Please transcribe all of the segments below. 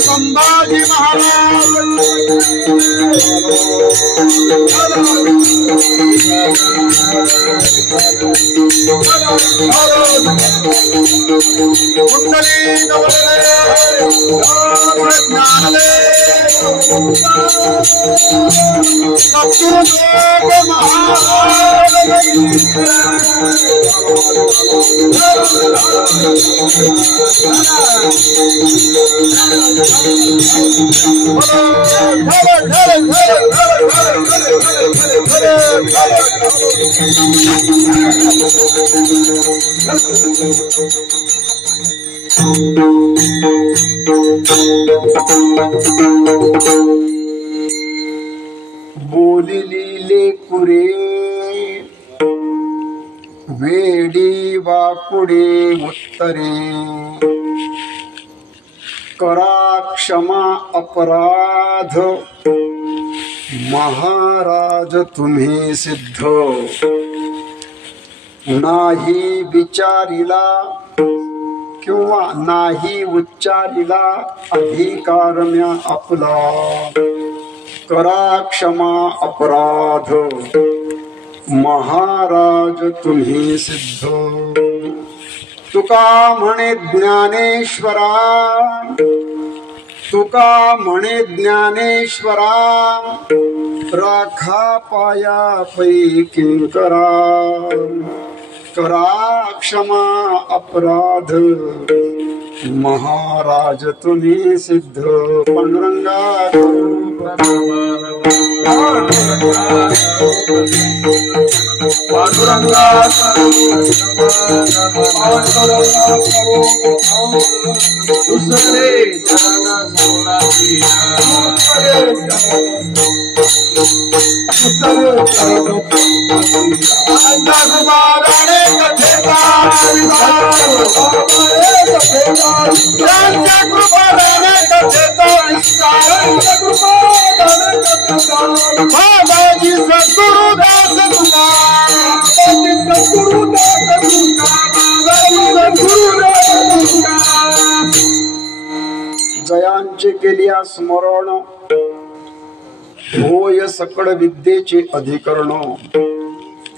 संभाजी बोलिले कुरे वेडी वाकुडे उत्तरे करा क्षमा अपराध महाराज तुम्ही सिद्ध नाही विचारिला किंवा नाही उच्चारिला अधिकार म्या आपला करा क्षमा अपराध महाराज तुम्ही सिद्ध तुका म्हणे ज्ञानेश्वरा तुका म्हणे ज्ञानेश्वरा राखा पाया पैकी करा करा क्षमा अपराध महाराज तुम्ही सिद्ध पांडुरंगा जयांचे केलिया स्मरण होय सकळ विद्येचे अधिकरण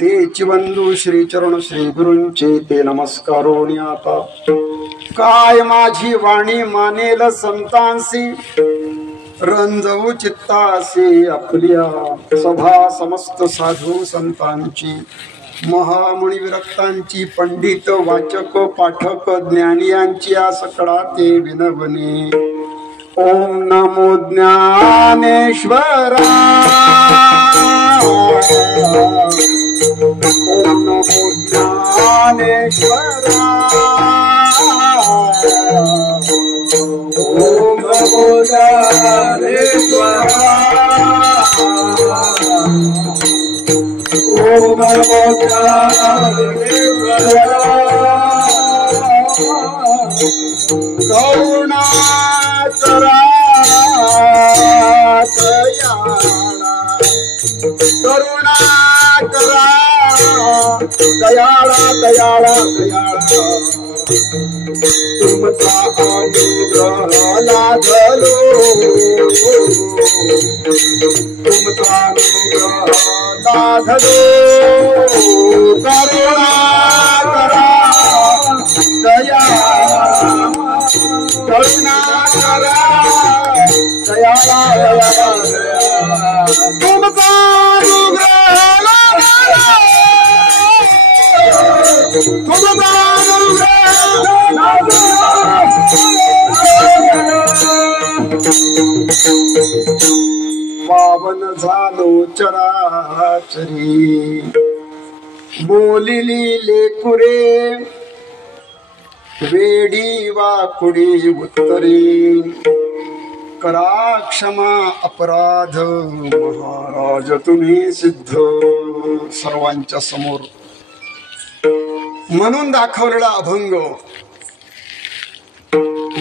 तेची बंधू श्रीचरण श्री गुरूंचे ते नमस्कारोनी आता काय माझी वाणी मानेल संतांसी रंजवू चित्तासी आपल्या सभा समस्त साधू संतांची महामुनी विरक्तांची पंडित वाचक पाठक ज्ञानी यांची या सकळा ते विनवणे ओम नमो ज्ञानेश्वरा ओम नमो ज्ञानेश्वरा ओम नमो ज्ञानेश्वरा ओम नमो ज्ञानेश्वरा करुणा करा करुणा करा दयाळा दयाळा दयाळा तुमचा अनुग्रह लाभलो तुमचा अनुग्रह लाभलो करुणा करा दया करुणा करा दया तुमचा अनुग्रह लाभलो तुमचा पावन झालो चराचरी बोलिली लेकुरे वेडी वाकुडी उत्तरी करा क्षमा अपराध महाराज तुम्ही सिद्ध सर्वांच्या समोर म्हणून दाखवलेला अभंग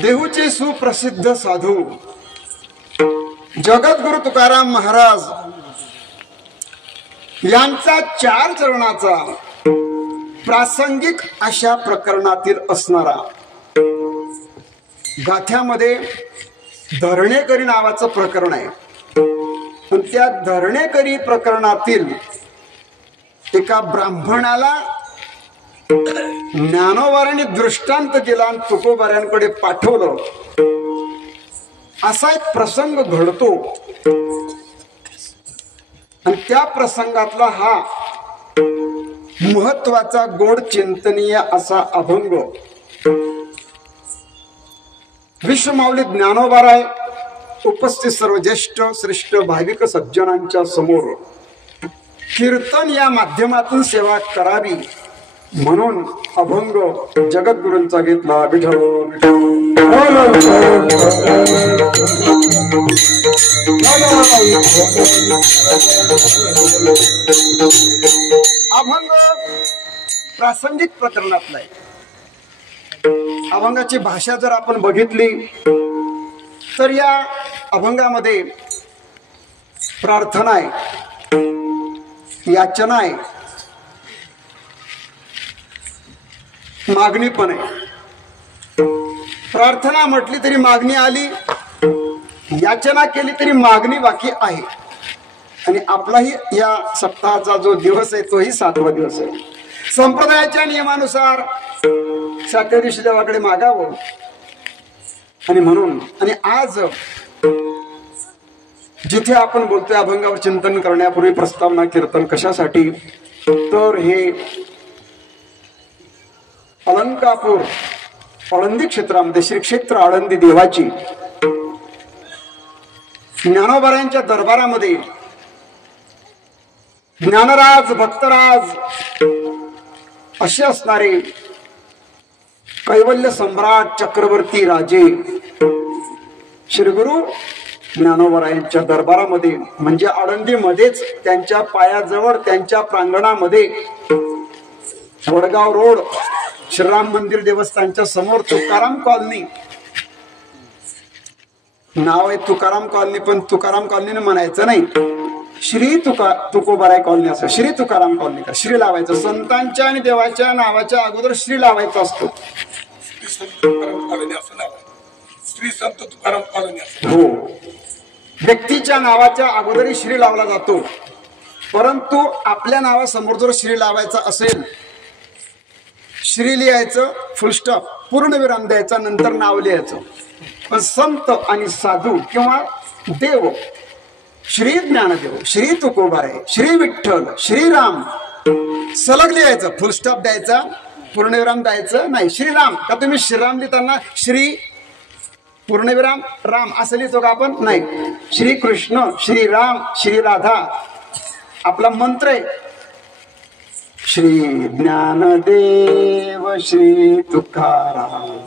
देहूचे सुप्रसिद्ध साधू जगद्गुरु तुकाराम महाराज यांचा 4 चरणाचा प्रासंगिक अशा प्रकरणातील असणारा गाथ्यामध्ये धरणेकरी नावाचं प्रकरण आहे. पण त्या धरणेकरी प्रकरणातील एका ब्राह्मणाला ज्ञानोबारांनी दृष्टांत दिला आणि तुकोबारांकडे पाठवलं असा एक प्रसंग घडतो. आणि त्या प्रसंगातला हा महत्वाचा गोड चिंतनीय असा अभंग विश्वमाऊली ज्ञानोबाराय उपस्थित सर्व ज्येष्ठ श्रेष्ठ भाविक सज्जनांच्या समोर कीर्तन या माध्यमातून सेवा करावी म्हणून अभंग जगद्गुरूंचा घेतला. विठ्ठल अभंग प्रासंगिक प्रकरणातला आहे. अभंगाची भाषा जर आपण बघितली तर या अभंगामध्ये प्रार्थना आहे, याचना आहे, मागणी पण आहे. प्रार्थना म्हटली तरी मागणी आली, याचना केली तरी मागणी बाकी आहे. आणि आपलाही या सप्ताहाचा जो दिवस आहे तोही 7वा दिवस आहे. संप्रदायाच्या नियमानुसार 7व्या दिवशी देवाकडे मागावं. आणि म्हणून आणि आज जिथे आपण बोलतोय अभंगावर चिंतन करण्यापूर्वी प्रस्तावना कीर्तन कशासाठी तर हे अलंकापूर आळंदी क्षेत्रामध्ये श्री क्षेत्र आळंदी देवाची ज्ञानोबारांच्या दरबारामध्ये ज्ञानराज भक्तराज असे असणारे कैवल्य सम्राट चक्रवर्ती राजे श्री गुरु ज्ञानोबारायांच्या दरबारामध्ये म्हणजे आळंदीमध्येच त्यांच्या पायाजवळ त्यांच्या प्रांगणामध्ये वडगाव रोड श्रीराम मंदिर देवस्थानच्या समोर तुकाराम कॉलनी नाव आहे. तुकाराम कॉलनी पण तुकाराम कॉलनीने म्हणायचं नाही, श्री तुकोबाराय कॉलनी असं. श्री तुकाराम कॉलनी का श्री लावायचं. संतांच्या आणि देवाच्या नावाच्या अगोदर श्री लावायचा असतो. श्री संत तुकाराम कॉलनी हो, व्यक्तीच्या नावाच्या अगोदरही श्री लावला जातो. परंतु आपल्या नावासमोर जर श्री लावायचा असेल, श्री लिहायचं, फुलस्टॉप, पूर्णविराम द्यायचा, नंतर नाव लिहायचं. पण संत आणि साधू किंवा देव श्री ज्ञानदेव, श्री तुकोबाराय, श्री विठ्ठल, श्रीराम सलग लिहायचं, फुलस्टॉप द्यायचा, पूर्णविराम द्यायचं नाही. श्रीराम का तुम्ही श्रीराम लिहिताना श्री पूर्णविराम राम असं लिहितो का आपण? नाही. श्री कृष्ण, श्रीराम, श्री राधा आपला मंत्र आहे. श्री ज्ञानदेव श्री तुकाराम,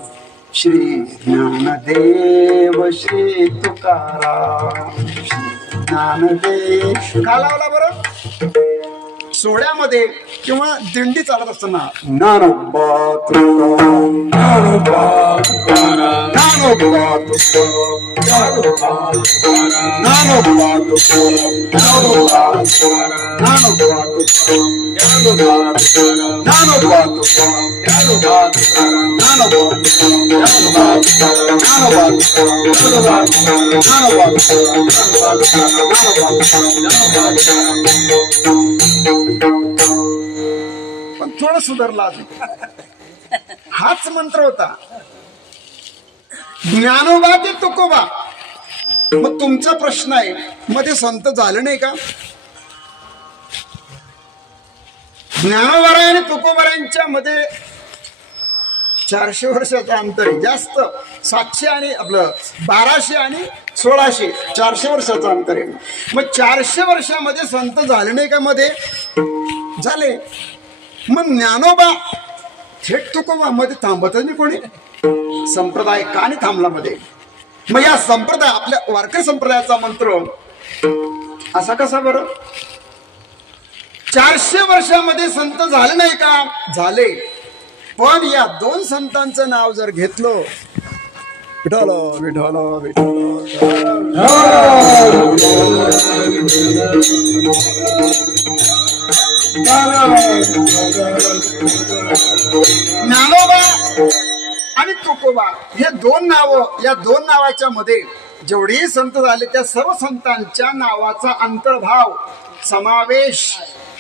श्री ज्ञानदेव श्री तुकाराम, श्री ज्ञानदेव का लावला बरं? सोहळ्यामध्ये किंवा दिंडी चालत असताना ज्ञानोबा तुकाराम, ज्ञानोबा तुकाराम, ज्ञानोबा तुकाराम, ज्ञानोबा तुकाराम, ज्ञानोबा तुकाराम, ज्ञानोबा तुकाराम, ज्ञानोबा तुकाराम, ज्ञानोबा तुकाराम, ज्ञानोबा तुकाराम, ज्ञानोबा तुकाराम, ज्ञानोबा तुकाराम, ज्ञानोबा तुकाराम, ज्ञानोबा तुकाराम, ज्ञानोबा तुकाराम, ज्ञानोबा तुकाराम, ज्ञानोबा तुकाराम, ज्ञानोबा तुकाराम. पण थोडं सुधारला अजून. हाच मंत्र होता, ज्ञानोबा ते तुकोबा. मग तुमचा प्रश्न आहे, मध्ये संत झालं नाही का? ज्ञानोबा आणि तुकोबारांच्या मध्ये 400 वर्षाचं अंतर आहे, जास्त. 700 आणि आपलं 1200 आणि 1600, 400 वर्षाचं अंतर आहे. मग 400 वर्षामध्ये संत झाले नाही का? मध्ये झाले. मग ज्ञानोबा थेट तुकोबा मध्ये थांबतच नाही कोणी. संप्रदाय का नाही थांबला मध्ये? मग या संप्रदाय, आपल्या वारकरी संप्रदायाचा मंत्र असा कसा बरं? 400 वर्षामध्ये संत झाले नाही का? झाले. पण या 2 संतांचं नाव जर घेतलं, विठ्ठल विठ्ठल विठ्ठल, ज्ञानोबा आणि तुकोबा हे 2 नाव, या 2 नावाच्या मध्ये जेवढेही संत झाले त्या सर्व संतांच्या नावाचा अंतर्भाव, समावेश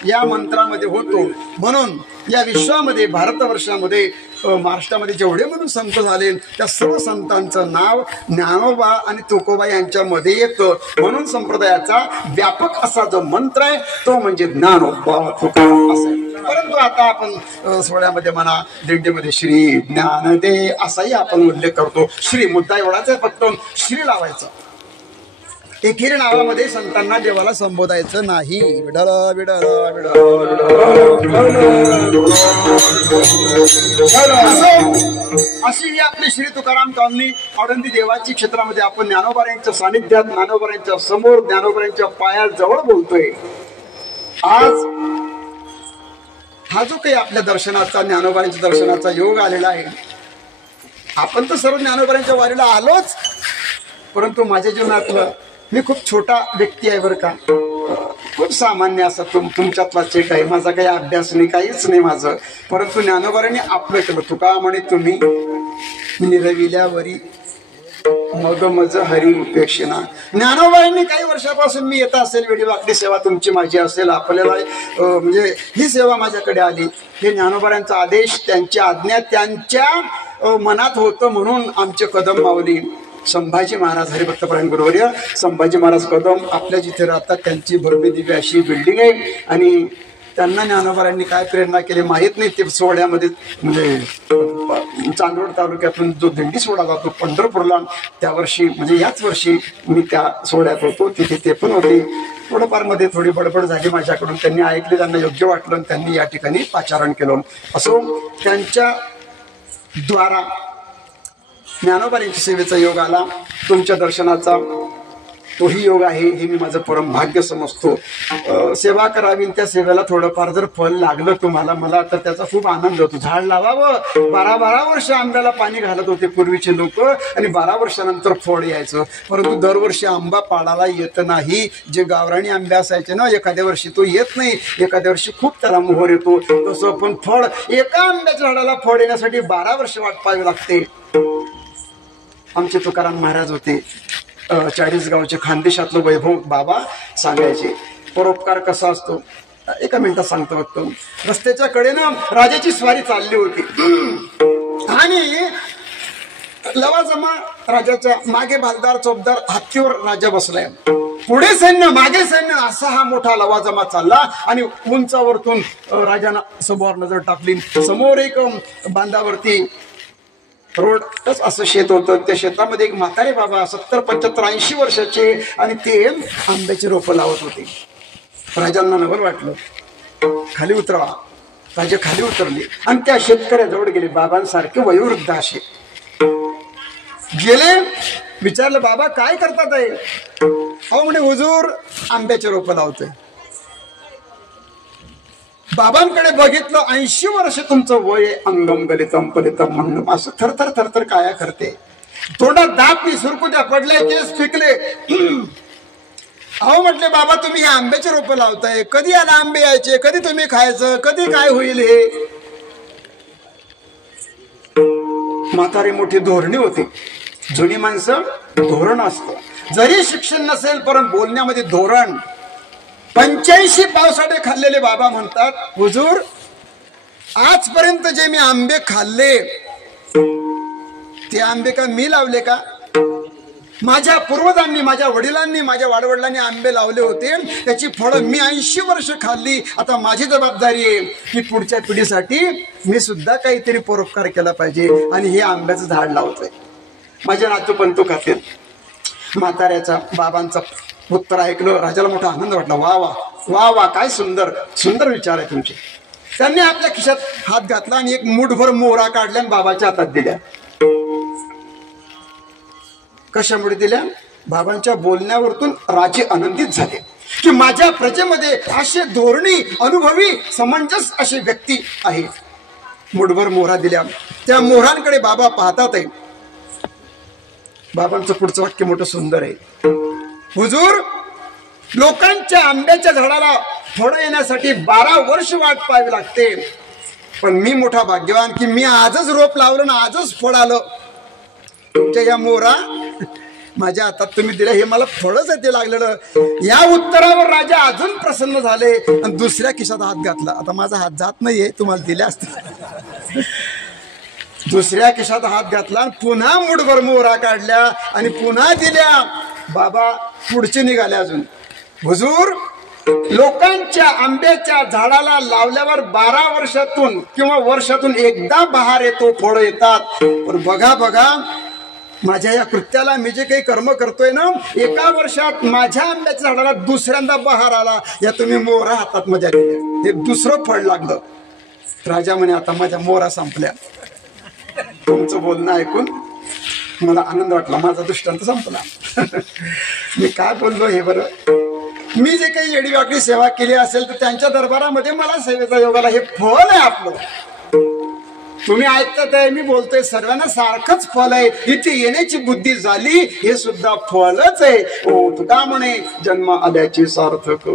या मंत्रामध्ये होतो. म्हणून या विश्वामध्ये, भारतवर्षामध्ये, महाराष्ट्रामध्ये जेवढे म्हणून संत झाले त्या सर्व संतांचं नाव ज्ञानोबा आणि तुकोबा यांच्यामध्ये येतं. म्हणून संप्रदायाचा व्यापक असा जो मंत्र आहे तो म्हणजे ज्ञानोबा तुकाराम असा आहे. परंतु आता आपण सोहळ्यामध्ये म्हणा, दिंडीमध्ये श्री ज्ञान दे असाही आपण उल्लेख करतो. श्री मुद्दा एवढाच आहे, फक्त श्री लावायचं. एकेरी नावामध्ये संतांना देवाला संबोधायचं नाही. विठ्ठल विठ्ठल अशी ही आपली श्री तुकाराम कॉलनी औडंदी देवाची क्षेत्रामध्ये आपण ज्ञानोबारांच्या सानिध्यात, ज्ञानोबारांच्या समोर, ज्ञानोबारांच्या पायाजवळ बोलतोय. आज हा जो काही आपल्या दर्शनाचा, ज्ञानोबारांच्या दर्शनाचा योग आलेला आहे, आपण तर सर्व ज्ञानोबारांच्या वारीला आलोच, परंतु माझ्या जीवनातलं मी खूप छोटा व्यक्ती आहे बरं का. खूप सामान्य असा तुमच्यातला चेट आहे. माझा काही अभ्यास नाही, काहीच नाही माझं. परंतु ज्ञानोबारांनी आपलं केलं. तुका म्हणे तुम्ही निरविल्यावरी मग मज हरी उपेक्षिना. ज्ञानोबारांनी काही वर्षापासून मी येत असेल, वेडी वाकडी सेवा तुमची माझी असेल, आपल्याला म्हणजे ही सेवा माझ्याकडे आली. हे ज्ञानोबारांचा आदेश, त्यांची आज्ञा त्यांच्या मनात होतं म्हणून आमचे कदम माऊली संभाजी महाराज, हरिभक्तपरायण गुरुवर्य संभाजी महाराज कदम आपल्या जिथे राहतात त्यांची भव्य दिव्य अशी बिल्डिंग आहे. आणि त्यांना ज्ञानोबारांनी काय प्रेरणा केली माहीत नाही. ते सोहळ्यामध्ये म्हणजे चांदवड तालुक्यातून जो दिंडी सोहळा जातो पंढरपूरला, त्या वर्षी म्हणजे याच वर्षी मी त्या सोहळ्यात होतो. तिथे ते पण होते. थोडंफार मध्ये थोडी बडबड झाली माझ्याकडून. त्यांनी ऐकले, त्यांना योग्य वाटलं आणि त्यांनी या ठिकाणी पाचारण केलं. असो त्यांच्या द्वारा ज्ञानोबारांच्या सेवेचा योग आला. तुमच्या दर्शनाचा तोही योग आहे, हे मी माझं परम भाग्य समजतो. सेवा करावी, त्या सेवेला थोडंफार जर फल लागलं तुम्हाला, मला तर त्याचा खूप आनंद होतो. झाड लावावं, 12 वर्ष आंब्याला पाणी घालत होते पूर्वीचे लोक आणि 12 वर्षानंतर फळ यायचं. परंतु दरवर्षी आंबा पाडाला येत नाही. जे गावराणी आंबे असायचे ना, एखाद्या वर्षी तो येत नाही, एखाद्या वर्षी खूप त्याला मोहर येतो. तसं पण फळ, एका आंब्याच्या झाडाला फळ येण्यासाठी 12 वर्ष वाट पाहावी लागते. आमचे तुकाराम महाराज होते, 40 गावचे, खानदेशातलं वैभव बाबा सांगायचे. परोपकार कसा असतो, एका मिनिटात सांगतो फक्त. रस्त्याच्या कडेनं राजाची स्वारी चालली होती आणि लवाजमा राजाच्या मागे भालदार चोपदार हत्तीवर राजा बसलाय. पुढे सैन्य, मागे सैन्य, असा हा मोठा लवाजमा चालला आणि उंचावरतून राजानं समोर नजर टाकली. समोर एक बांधावरती रोड असं शेत होतं. त्या शेतामध्ये एक म्हातारे बाबा 70, 75, 80 वर्षाचे आणि ते आंब्याची रोपं लावत होते. राजांना नवल वाटलं, खाली उतरावा. राजा खाली उतरले आणि त्या शेतकऱ्याजवळ गेले. बाबांसारखे वयोवृद्ध असे गेले. विचारलं, बाबा काय करतात आहे? अहो म्हणे, हुजूर आंब्याचे रोपं लावतोय. बाबांकडे बघितलं, 80 वर्ष तुमचं वय, अंगम गलितम फलितम म्हणून असं थरथर थरथर काया करते. तोंडात दात नाही, सुरकुत्या पडल्या, केस पिकले. अहो म्हटले बाबा तुम्ही हे आंब्याचे रोप लावताय, कधी याला आंबे यायचे, कधी तुम्ही खायचं, कधी काय होईल हे. म्हातारी मोठी धोरणी होती. जुनी माणसं धोरण असतं, जरी शिक्षण नसेल परंतु बोलण्यामध्ये धोरण. 85 पावसाळे खाल्लेले बाबा म्हणतात, हुजूर आजपर्यंत जे मी आंबे खाल्ले ते आंबे का मी लावले का? माझ्या पूर्वजांनी, माझ्या वडिलांनी, माझ्या वाडवडिलांनी आंबे लावले होते, त्याची फळं मी 80 वर्ष खाल्ली. आता माझी जबाबदारी आहे की पुढच्या पिढीसाठी मी सुद्धा काहीतरी परोपकार केला पाहिजे आणि हे आंब्याचं झाड लावतोय. माझे नातू पण तो खातील. म्हाताऱ्याचा बाबांचा उत्तर ऐकलं, राजाला मोठा आनंद वाटला. वा वा वा वा, काय सुंदर सुंदर विचार आहे तुमचे. त्यांनी आपल्या खिशात हात घातला आणि एक मुठभर मोहरा काढल्या आणि बाबाच्या हातात दिल्या. कशामुळे दिल्या? बाबांच्या बोलण्यावरतून राजे आनंदित झाले की माझ्या प्रजेमध्ये असे धोरणी, अनुभवी, समंजस अशी व्यक्ती आहे. मुठभर मोहरा दिल्या. त्या मोहरांकडे बाबा पाहतात आहे. बाबांचं पुढचं वाक्य मोठं सुंदर आहे. हुजूर लोकांच्या आंब्याच्या झाडाला फळं येण्यासाठी 12 वर्ष वाट पाहावी लागते, पण मी मोठा भाग्यवान की मी आजच रोप लावलं ना आजच फळ आलं. तुमच्या या मोहरा माझ्या हातात तुम्ही दिल्या, हे मला फळच आहे ते लागलेलं. या उत्तरावर राजा अजून प्रसन्न झाले आणि दुसऱ्या खिशात हात घातला. आता माझा हात जात नाहीये, तुम्हाला दिल्या असतील. दुसऱ्या खिशात हात घातला, पुन्हा मुठभर मोहरा काढल्या आणि पुन्हा दिल्या. बाबा पुढचे निघाले अजून. हुजूर लोकांच्या आंब्याच्या झाडाला लावल्यावर 12 वर्षातून किंवा वर्षातून एकदा बहार येतो, फळ येतात. पण बघा बघा माझ्या या कृत्याला, मी जे काही कर्म करतोय ना, एका वर्षात माझ्या आंब्याच्या झाडाला दुसऱ्यांदा बहार आला. या तुम्ही मोहरा हातात माझ्या दिल्या, हे दुसरं फळ लागलं. राजा म्हणे आता माझ्या मोहरा संपल्या. तुमचं बोलणं ऐकून मला आनंद वाटला, माझा दृष्टांत संपला. मी काय बोललो हे बरं? मी जे काही येडीवाकडी सेवा केली असेल तर त्यांच्या दरबारामध्ये मला सेवेचा योगाला हे फळ आहे आपलं. तुम्ही ऐकतात आहे, मी बोलतोय, सर्वांना सारखंच फळ आहे. इथे येण्याची बुद्धी झाली, हे सुद्धा फळच आहे. ओ तुका म्हणे जन्म आल्याची सार्थक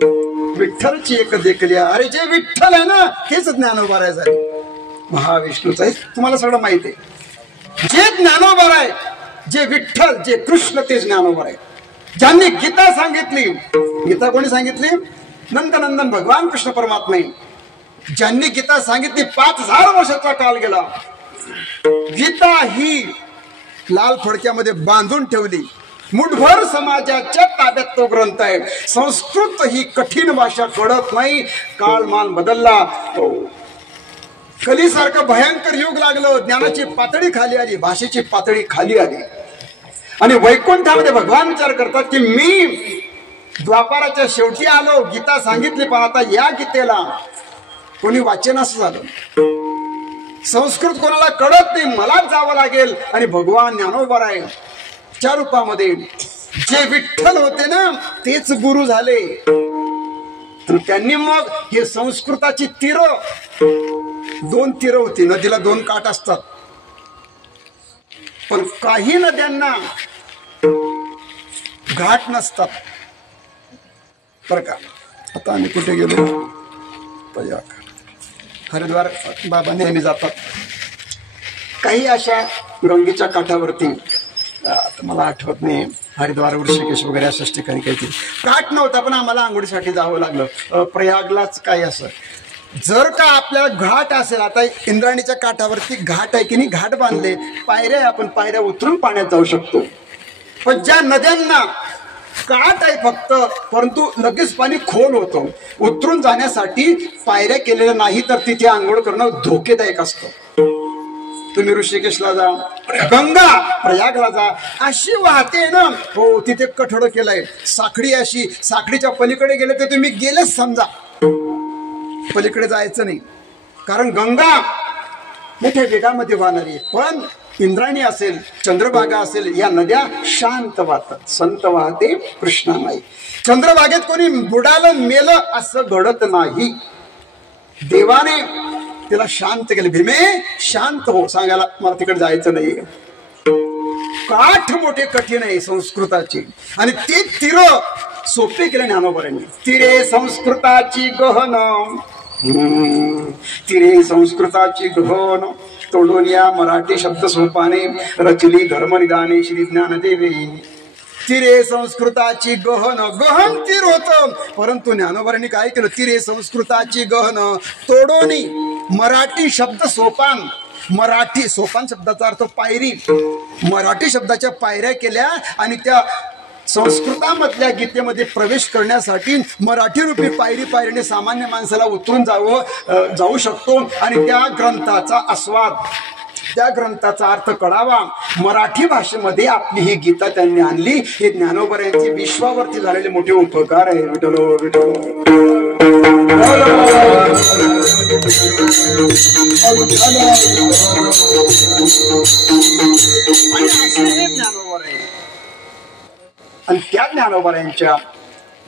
विठ्ठलची एक देखली. अरे जे विठ्ठल आहे ना तेच ज्ञानोबा राय झाले. महाविष्णूचं आहे, तुम्हाला सगळं माहिती आहे. जे ज्ञानोबा आहे, जे विठ्ठल, जे कृष्ण, ते ज्ञानोबा आहे. ज्यांनी गीता सांगितली, गीता कोणी सांगितली? नंदनंदन भगवान कृष्ण परमात्मा. ज्यांनी गीता सांगितली 5000 वर्षाचा काल गेला. गीता ही लाल फडक्यामध्ये बांधून ठेवली. मुठभर समाजाच्या ताब्यात तो ग्रंथ आहे. संस्कृत ही कठीण भाषा कळत नाही. कालमान बदलला, कलीसारखं भयंकर युग लागलं. ज्ञानाची पातळी खाली आली, भाषेची पातळी खाली आली. आणि वैकुंठामध्ये भगवान विचार करतात की मी द्वापाराच्या शेवटी आलो, गीता सांगितली, पण आता या गीतेला कोणी वाचन असं झालं. संस्कृत कोणाला कळत नाही, मलाच जावं लागेल. आणि भगवान ज्ञानोबा आहे च्या रूपामध्ये जे विठ्ठल होते ना तेच गुरु झाले. त्यांनी मग हे संस्कृताची तीर, 2 तीर होती. नदीला 2 काठ असतात, पण काही नद्यांना घाट नसतात बर का. आता आम्ही कुठे गेलो? हरिद्वार बाबा नेहमी जातात. काही अशा गंगेच्या काठावरती, आता मला आठवत नाही, हरिद्वार ऋषिकेश वगैरे अशाच ठिकाणी काहीतरी काठ नव्हता, पण आम्हाला आंघोळीसाठी जावं लागलं. प्रयागलाच काय असं. जर का आपल्याला घाट असेल, आता इंद्रायणीच्या काठावरती घाट आहे की नाही, घाट बांधले, पायऱ्या, आपण पायऱ्या उतरून पाण्यात जाऊ शकतो. पण ज्या नद्यांना काठ आहे फक्त, परंतु लगेच पाणी खोल होतं, उतरून जाण्यासाठी पायऱ्या केलेल्या नाही, तर तिथे आंघोळ करणं धोकेदायक असतं. तुम्ही ऋषिकेशला जा, गंगा प्रयागला जा, अशी वाहते ना. हो, तिथे कठोर केलंय, साखळी अशी, साखळीच्या पलीकडे गेले तर तुम्ही गेलेच समजा, पलीकडे जायचं नाही. कारण गंगा मोठ्या वेगामध्ये वाहणारी आहे. पण इंद्रायणी असेल, चंद्रभागा असेल, या नद्या शांत वाहतात. संत वाहते, कृष्णा नाही. चंद्रभागेत कोणी बुडालं मेलं असं घडत नाही. देवाने तिला शांत केलं. भीमे शांत हो, सांगायला मला तिकडे जायचं नाहीये. काठ मोठे कठीण आहे संस्कृताची, आणि ते तीर सोपे केले ज्ञानोबांनी. तिरे संस्कृताची गहन, तिरे संस्कृताची गहन, तोडून या मराठी शब्द सोपाने रचली धर्मनिदाने श्री ज्ञानदेवे. तिरे संस्कृताची गहन, गहन तीर होतं, परंतु ज्ञानोबांनी काय केलं, तिरे संस्कृताची गहन तोडोनी मराठी शब्द सोपान, मराठी सोपान शब्दाचा अर्थ पायरी, मराठी शब्दाच्या पायऱ्या केल्या आणि त्या संस्कृतामधल्या गीतेमध्ये प्रवेश करण्यासाठी मराठी रूपी पायरी पायरीने सामान्य माणसाला उतरून जाऊ शकतो आणि त्या ग्रंथाचा आस्वाद, त्या ग्रंथाचा अर्थ कळावा. मराठी भाषेमध्ये आपली ही गीता त्यांनी आणली. हे ज्ञानोबा यांचे विश्वावरती झालेले मोठे उपकार आहे. विठलो विठलो. आणि त्या ज्ञानोबा यांच्या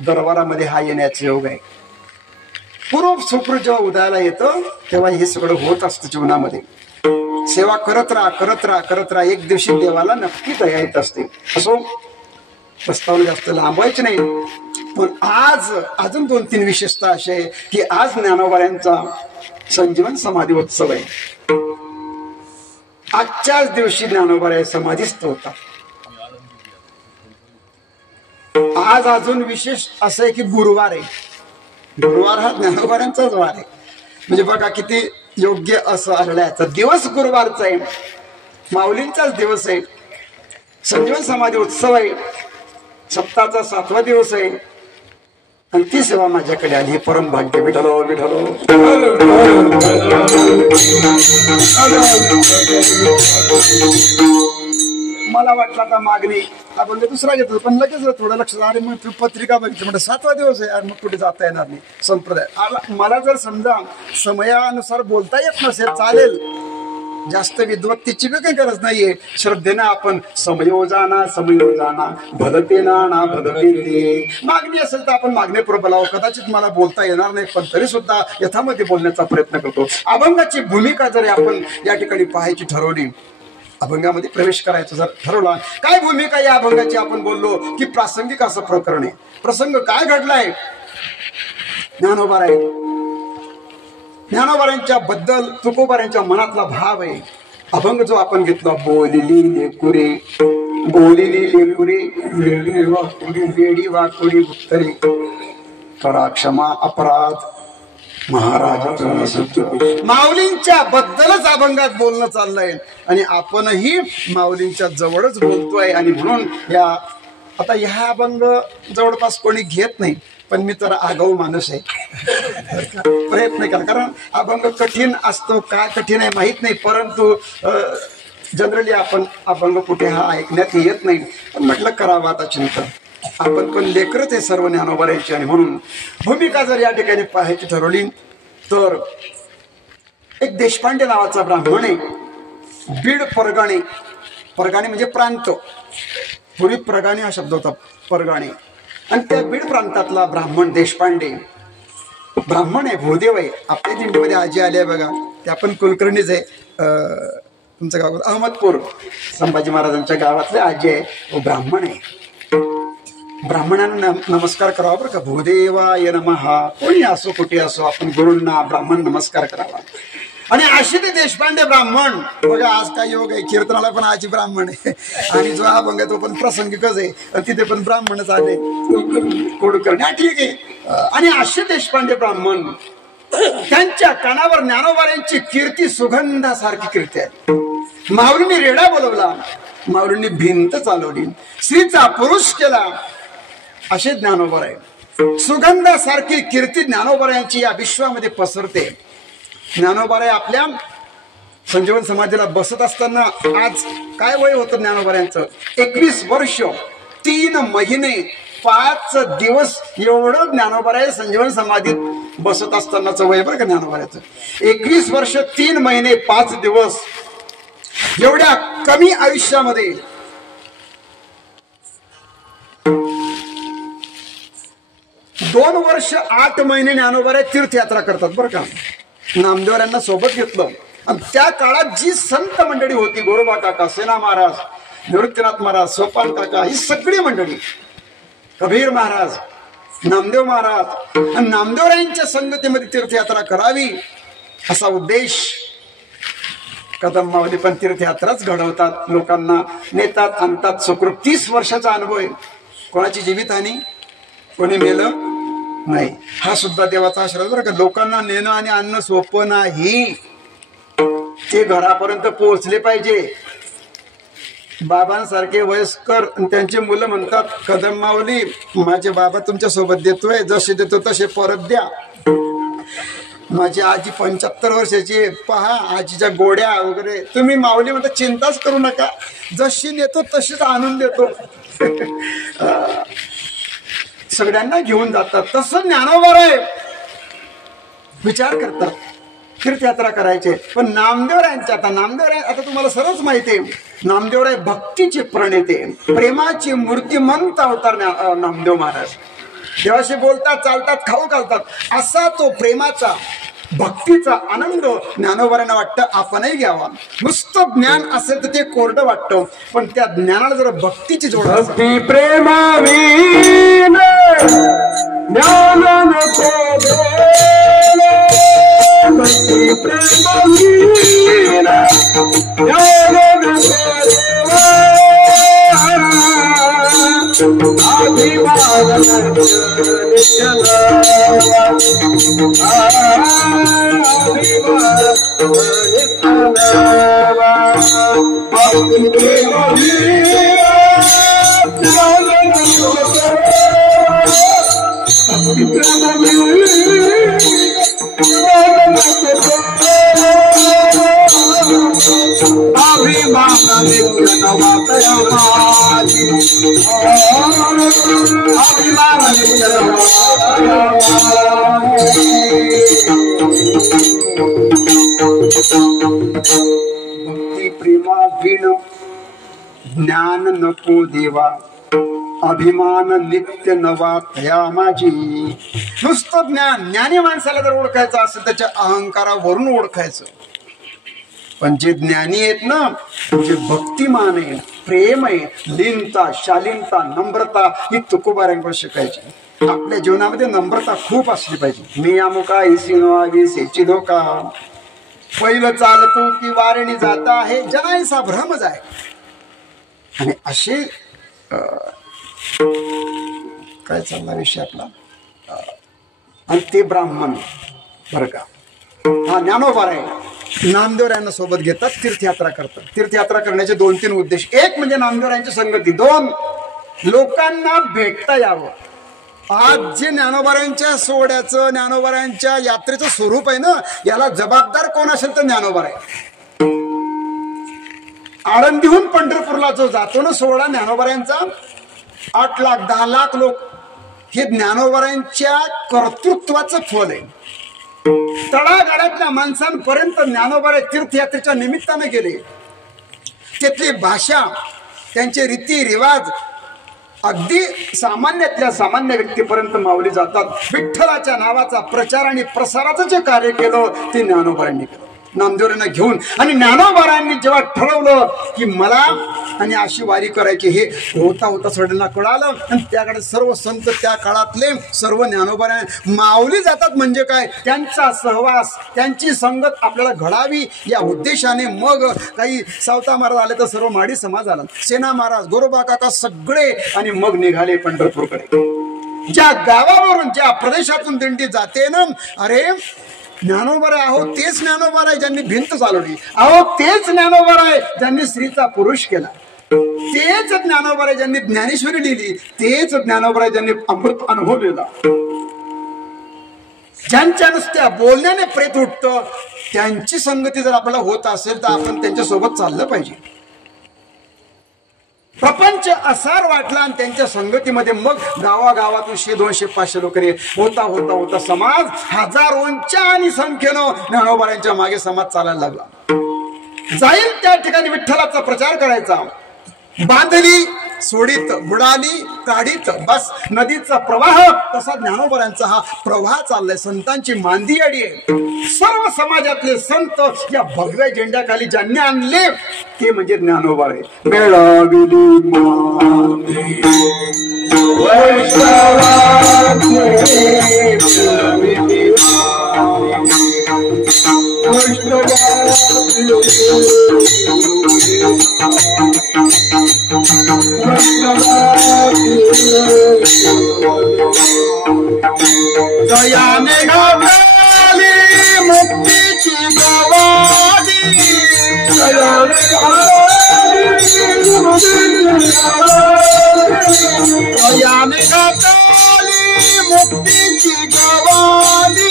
दरबारामध्ये हा येण्याचा योग आहे. पूर्व सुकृत जेव्हा उदयाला येतं तेव्हा हे सगळं होत असतं जीवनामध्ये. सेवा करत राहा करत राहा करत राहा, एक दिवशी देवाला नक्की दया येत असते. असो, प्रस्तावना जास्त लांबवायची नाही, पण आज अजून 2-3 विशेषता अशी आहे की आज ज्ञानोबा यांचा संजीवन समाधी उत्सव आहे. आजच्याच दिवशी ज्ञानोबा समाधीस्थ होता. आज अजून विशेष असं आहे की गुरुवार आहे. गुरुवार हा ज्ञानोबा यांचाच वार आहे. म्हणजे बघा किती योग्य असं आढळायचा दिवस गुरुवारचा आहे, माऊलींचाच दिवस आहे, संजीवन समाधी उत्सव आहे, सप्ताहाचा 7वा दिवस आहे आणि ती सेवा माझ्याकडे आली. हे परम भाग्य. विठलो विठलो. मला वाटलं आता मागणी आपण दुसरा घेतो, पण लगेच थोडं लक्षात अरे मग पत्रिका बघितली म्हणजे 7वा दिवस आहे, अरे मग कुठे जाता येणार नाही. संप्रदाय मला जर समजा समयानुसार बोलता येत नसेल चालेल, जास्त विद्वत्तेची काही गरज नाहीये. श्रद्धेनं आपण समयोजाना समयोजाना भदतेना ना भदते, मागणी असेल तर आपण मागणीपूर्वक बोलावं. कदाचित मला बोलता येणार नाही पण तरी सुद्धा यथामध्ये बोलण्याचा प्रयत्न करतो. अभंगाची भूमिका जरी आपण या ठिकाणी पाहायची ठरवली, अभंगामध्ये प्रवेश करायचा जर ठरवला, काय भूमिका या अभंगाची आपण बोललो की प्रासंगिक असं प्रकरण आहे. प्रसंग काय घडलाय, ज्ञानोबा आहे, ज्ञानोबांच्या बद्दल तुकोबारांच्या मनातला भाव आहे. अभंग जो आपण घेतला, बोलिली लेकुरे बोलिली लेकुरे वेडी वाकुडी उत्तरे करा क्षमा अपराध महाराज. माऊलींच्या बद्दलच अभंगात बोलणं चाललंय आणि आपणही माऊलींच्या जवळच बोलतोय. आणि म्हणून आता ह्या अभंग जवळपास कोणी घेत नाही, पण मी तर आगाऊ माणूस आहे, प्रयत्न केला. कारण अभंग कठीण असतो, काय कठीण आहे माहित नाही, परंतु जनरली आपण अभंग कुठे हा ऐकण्यात येत नाही. पण म्हटलं करावं आता चिंतन. आपण पण लेकरच आहे सर्व ज्ञानोबा यांची. आणि म्हणून भूमिका जर या ठिकाणी पाहायची ठरवली तर एक देशपांडे नावाचा ब्राह्मण आहे, बीड परगाणे. परगाणे म्हणजे प्रांत, पूर्वी परगाणे हा शब्द होता, परगाणे. आणि त्या बीड प्रांतातला ब्राह्मण देशपांडे ब्राह्मण आहे, भूदेव आहे. आपल्या दिंडीमध्ये आजी आली आहे बघा, ते आपण कुलकर्णीच आहे. तुमचं गाव अहमदपूर, संभाजी महाराजांच्या गावातले आजी आहे, ब्राह्मण आहे. ब्राह्मणांना नमस्कार करावा बरं का, भूदेवाय नमः. कोणी असो कुठे असो आपण गुरूंना ब्राह्मण नमस्कार करावा. आणि अशी ते देशपांडे ब्राह्मण बघा, आज काय योग आहे, कीर्तनाला पण आजी ब्राह्मण आहे आणि जो हा बघा तो पण प्रसंगिकच आहे, तिथे पण ब्राह्मणच आले कोडकर्णी, ठीक आहे. आणि असे देशपांडे ब्राह्मण, त्यांच्या कानावर ज्ञानोबा यांची कीर्ती सुगंधासारखी कीर्ती आहे. माऊलींनी रेडा बोलवला, माऊलींनी भिंत चालवली, स्त्रीचा पुरुष केला, असे ज्ञानोबा आहे. सुगंधासारखी कीर्ती ज्ञानोबा यांची या विश्वामध्ये पसरते. ज्ञानोबा आपल्या संजीवन समाधीला बसत असताना, आज काय वय होतं ज्ञानोबा यांचं, 21 वर्ष 3 महिने 5 दिवस एवढं ज्ञानोबा संजीवन समाधीत बसत असतानाच वय बरं का ज्ञानोबाचं. 21 वर्ष 3 महिने 5 दिवस एवढ्या कमी आयुष्यामध्ये दोन वर्ष 8 महिने ज्ञानोबा तीर्थयात्रा करतात बरं का. नामदेव यांना सोबत घेतलं आणि त्या काळात जी संत मंडळी होती, गोरोबा काका, सेना महाराज, निवृत्तीनाथ महाराज, सोपान काका, ही सगळी मंडळी, कबीर महाराज, नामदेव महाराज आणि नामदेवरायांच्या संगतीमध्ये तीर्थयात्रा करावी असा उद्देश कदम माऊली पण तीर्थयात्राच घडवतात, लोकांना नेतात, आणतात. सुखरूप 30 वर्षाचा अनुभव आहे. कोणाची जीवितहानी, कोणी मेलं नाही. हा सुद्धा देवाचा आशीर्वाद बरं का. लोकांना नेणं आणि आणणं सोपं नाही, ते घरापर्यंत पोहोचले पाहिजे. बाबांसारखे वयस्कर त्यांची मुलं म्हणतात, कदम माऊली माझे बाबा तुमच्या सोबत देतोय, जसे देतो तसे परत द्या. माझी आजी 75 वर्षाची, पहा आजीच्या गोड्या वगैरे. तुम्ही माऊली म्हणता चिंताच करू नका, जशी नेतो तशीच आणून देतो. सगळ्यांना घेऊन जातात. तसं ज्ञानोबा आहे, विचार करतात तीर्थयात्रा करायचे. पण नामदेवरायांचे आता तुम्हाला सर्वच माहिती आहे, नामदेवराय भक्तीचे प्रणेते, प्रेमाची मूर्तिमंत अवतार नामदेव महाराज. देवाशी बोलतात, चालतात, खाऊ घालतात. असा तो प्रेमाचा भक्तीचा आनंद ज्ञानोबांना वाटतं आपणही घ्यावा. नुसतं ज्ञान असेल तर ते कोरडं वाटतं, पण त्या ज्ञानाला जर भक्तीची जोड भक्ती प्रेमावीन ज्ञान नको देणे, भक्ती प्रेमावीन ज्ञान नको देवा, अभिमान नित्यला, अभिमान नित्यला, भक्ती प्रेमावीन ज्ञान नको देवा, अभिमान नित्य नवातया माझी, अभिमान नित्य नवातया भक्ती प्रेमा विण ज्ञान नको देवा, अभिमान नित्य नवा तया माझी. नुसतं ज्ञान, ज्ञानी माणसाला जर ओळखायचं असेल त्याच्या अहंकारावरून ओळखायचं. पण जे ज्ञानी आहेत ना, जे भक्तिमान आहे, प्रेम आहे, लीनता, शालीनता, नम्रता, ही तुकोबाऱ्यांकडून शिकायची. आपल्या जीवनामध्ये नम्रता खूप असली पाहिजे. मी अमुका हिसी नवावीस याची धोका, पहिलं चालतो की वारेणी जाता आहे, जनाईसा भ्रमच आहे. आणि असे काय चालला विषय आपला, आणि ते ब्राह्मण बरं का. हा ज्ञानोबा आहे, नामदेवरायांना सोबत घेतात, तीर्थयात्रा करतात. तीर्थयात्रा करण्याचे 2-3 उद्देश. एक म्हणजे नामदेवरायांची संगती, 2 लोकांना भेटता यावं. आज जे ज्ञानोबारायांच्या सोहळ्याचं, ज्ञानोबारायांच्या यात्रेचं स्वरूप आहे ना, याला जबाबदार कोण असेल तर ज्ञानोबा आहे. आळंदीहून पंढरपूरला जो जातो ना सोहळा ज्ञानोबारायांचा, 8 लाख 10 लाख लोक, हे ज्ञानोबारायांच्या कर्तृत्वाचं फल आहे. तळागाळातल्या माणसांपर्यंत ज्ञानोबा तीर्थयात्रेच्या निमित्तानं गेले. तिथली भाषा, त्यांचे रीती रिवाज अगदी सामान्यातल्या सामान्य व्यक्तीपर्यंत माऊली जातात. विठ्ठलाच्या नावाचा प्रचार आणि प्रसाराचं जे कार्य केलं ते ज्ञानोबारांनी केलं, नामदेवरांना घेऊन. आणि ज्ञानोबारांनी जेव्हा ठरवलं की मला आणि अशी वारी करायची, हे होता होता सगळ्यांना कळालं. आणि त्याकडे सर्व संत त्या काळातले सर्व ज्ञानोबारां माऊली जातात म्हणजे काय, त्यांचा सहवास, त्यांची संगत आपल्याला घडावी या उद्देशाने. मग काही सावता महाराज आले तर सर्व माडी समाज आला, सेना महाराज, गोरोबा काका सगळे, आणि मग निघाले पंढरपूरकडे. ज्या गावावरून, ज्या प्रदेशातून दिंडी जाते ना, अरे ज्ञानोबा आहो तेच ज्ञानोबा आहे ज्यांनी भिंत चालवली, अहो तेच ज्ञानोबा आहे ज्यांनी स्त्रीचा पुरुष केला, तेच ज्ञानोबा आहे ज्यांनी ज्ञानेश्वरी लिहिली, तेच ज्ञानोबा आहे ज्यांनी अमृत अनुभवलेला. ज्यांच्या नुसत्या बोलण्याने प्रेत उठतं, त्यांची संगती जर आपल्याला होत असेल तर आपण त्यांच्यासोबत चाललं पाहिजे. प्रपंच असार वाटला आणि त्यांच्या संगतीमध्ये मग गावागावातून 100, 200, 500 लोक होता होता होता समाज हजारोंच्या आणि संख्येनं ज्ञानोबारांच्या मागे समाज चालायला लागला. जाईल त्या ठिकाणी विठ्ठलाचा प्रचार करायचा. बांधली सोडीत बुडाली काढीत, बस नदीचा प्रवाह तसा ज्ञानोबरांचा हा प्रवाह चाललाय. संतांची मांदी अडी आहे. सर्व समाजातले संत या भगव्या झेंड्याखाली ज्यांनी आणले ते म्हणजे ज्ञानोबा आहे. दयाने घातली मुक्तीची गवाही, दयाने घातली मुक्तीची गवाही,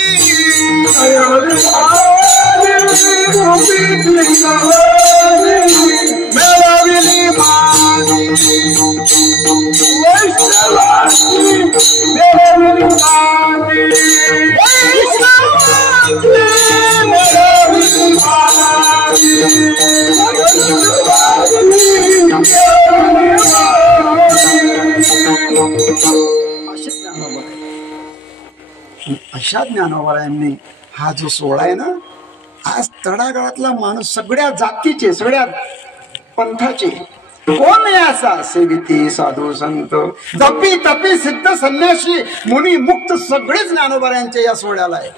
मिळविली मानी वैष्णवाची, मिळविली मानी वैष्णवाची, मिळविली मानी अशा ज्ञानोबरायांनी हा जो सोहळा आहे ना, आज तळागाळातला माणूस सगळ्या जातीचे सगळ्या पंथाचे कोण आहे असा, सेविती साधू संत जपी तपी सिद्ध संन्यासी मुनी मुक्त सगळेच ज्ञानोबरायांच्या या सोहळ्याला आहे.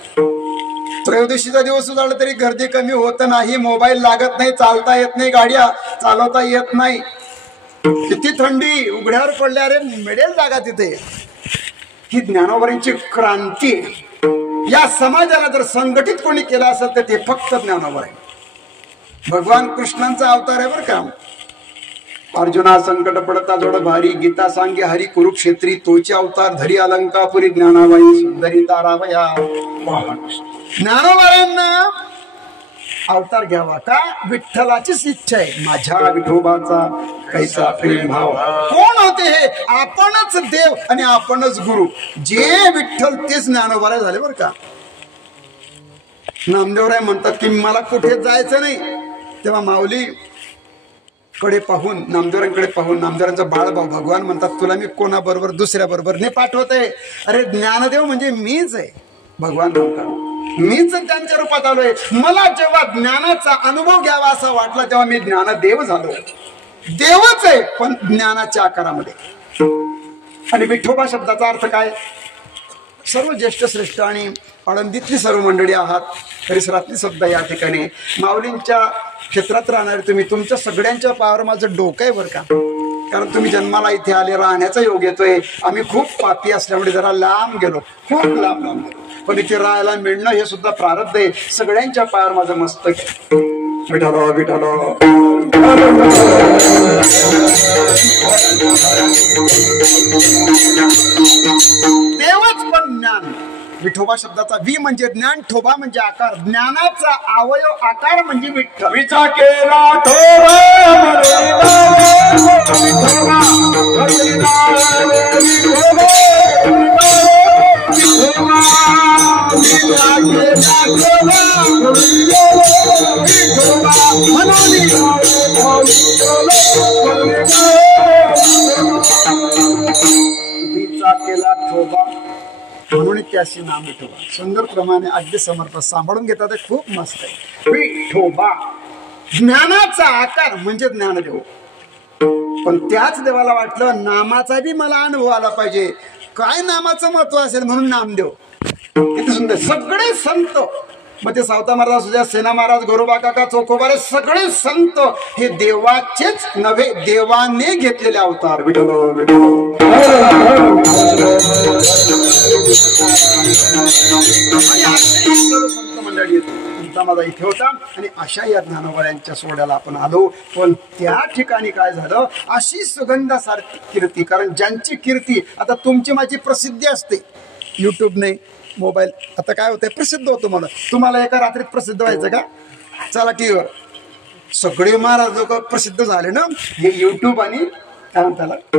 त्रयोदशीचा दिवस उजाडला तरी गर्दी कमी होत नाही. मोबाईल लागत नाही, चालता येत नाही, गाड्या चालवता येत नाही. किती थंडी उघड्यावर पडल्या रे मिळेल जागा तिथे. ही ज्ञानोबरांची क्रांती. या समाजाला जर संघटित कोणी केलं असेल तर ते फक्त ज्ञानोबा आहे. भगवान कृष्णांचा अवतार आहे बरं का. अर्जुना संकट पडता जोड भारी, गीता सांगे हरी कुरुक्षेत्री, तोचे अवतार धरी अलंकापुरी, ज्ञानाबाई सुंदरी तारावया. ज्ञानोबायांना अवतार घ्यावा का, विठ्ठलाचीच इच्छा आहे. माझ्या विठोबाचा कैसा प्रेम भाव. कोण होते हे, आपणच देव आणि आपणच गुरु. जे विठ्ठल तेच ज्ञानोबा झाले बरं का. नामदेवराय म्हणतात की मला कुठे जायचं नाही, तेव्हा माऊली कडे पाहून, नामदेवरांकडे पाहून नामदेवरांचा बाळभाऊ भगवान म्हणतात तुला मी कोणाबरोबर दुसऱ्या बरोबर नाही पाठवत आहे. अरे ज्ञानदेव म्हणजे मीच आहे. भगवान म्हणतात मीच त्यांच्या रूपात आलोय. मला जेव्हा ज्ञानाचा अनुभव घ्यावा असा वाटला तेव्हा मी ज्ञानदेव झालो. देवच आहे पण ज्ञानाच्या आकारामध्ये. आणि विठोबा शब्दाचा अर्थ काय, सर्व ज्येष्ठ श्रेष्ठ आणि आळंदीतली सर्व मंडळी आहात, परिसरातली सुद्धा या ठिकाणी माऊलींच्या क्षेत्रात राहणारे तुम्ही, तुमच्या सगळ्यांच्या पायावर माझं डोकं आहे बरं का. कारण तुम्ही जन्माला इथे आले, राहण्याचा योग येतोय. आम्ही खूप पापी असल्यामुळे जरा लांब गेलो, खूप लांब गेलो, पण इथे राहायला मिळणं हे सुद्धा प्रारब्ध आहे. सगळ्यांच्या पायावर माझं मस्तक आहे. विठालो विठालो देवच पण ज्ञान. विठोबा शब्दाचा वी म्हणजे ज्ञान, ठोबा म्हणजे आकार. ज्ञानाचा अवयव आकार म्हणजे विठ्ठल. विचा केला केला ठोबा म्हणून त्याशी नाम विठोबा. सुंदर प्रमाणे अगदी समर्थ सांभाळून घेतात, खूप मस्त आहे. विठोबा ज्ञानाचा आकार म्हणजे ज्ञानदेव. पण त्याच देवाला वाटलं नामाचा बी मला अनुभव आला पाहिजे. काय नामाचं महत्व असेल म्हणून नामदेव. किती सुंदर. सगळे संत, मग ते सावता महाराज असू द्या, सेना महाराज, गोरोबा काका, चोखोबारे, सगळे संत हे देवाचेच नव्हे, देवाने घेतलेले अवतार. विठोबा संत मंडळी माझा इथे होता आणि अशा या ज्ञानोबा सोहळ्याला आपण आलो. पण त्या ठिकाणी काय झालं, अशी सुगंधासारखी कीर्ती. कारण ज्यांची कीर्ती आता तुमची माझी प्रसिद्धी असते युट्यूबने, मोबाईल. आता काय होतंय, प्रसिद्ध होतो म्हणून. तुम्हाला एका रात्रीत प्रसिद्ध व्हायचं का, चला टीव्हीवर सगळे महाराज लोक प्रसिद्ध झाले ना. हे युट्यूब आणि काय म्हणतात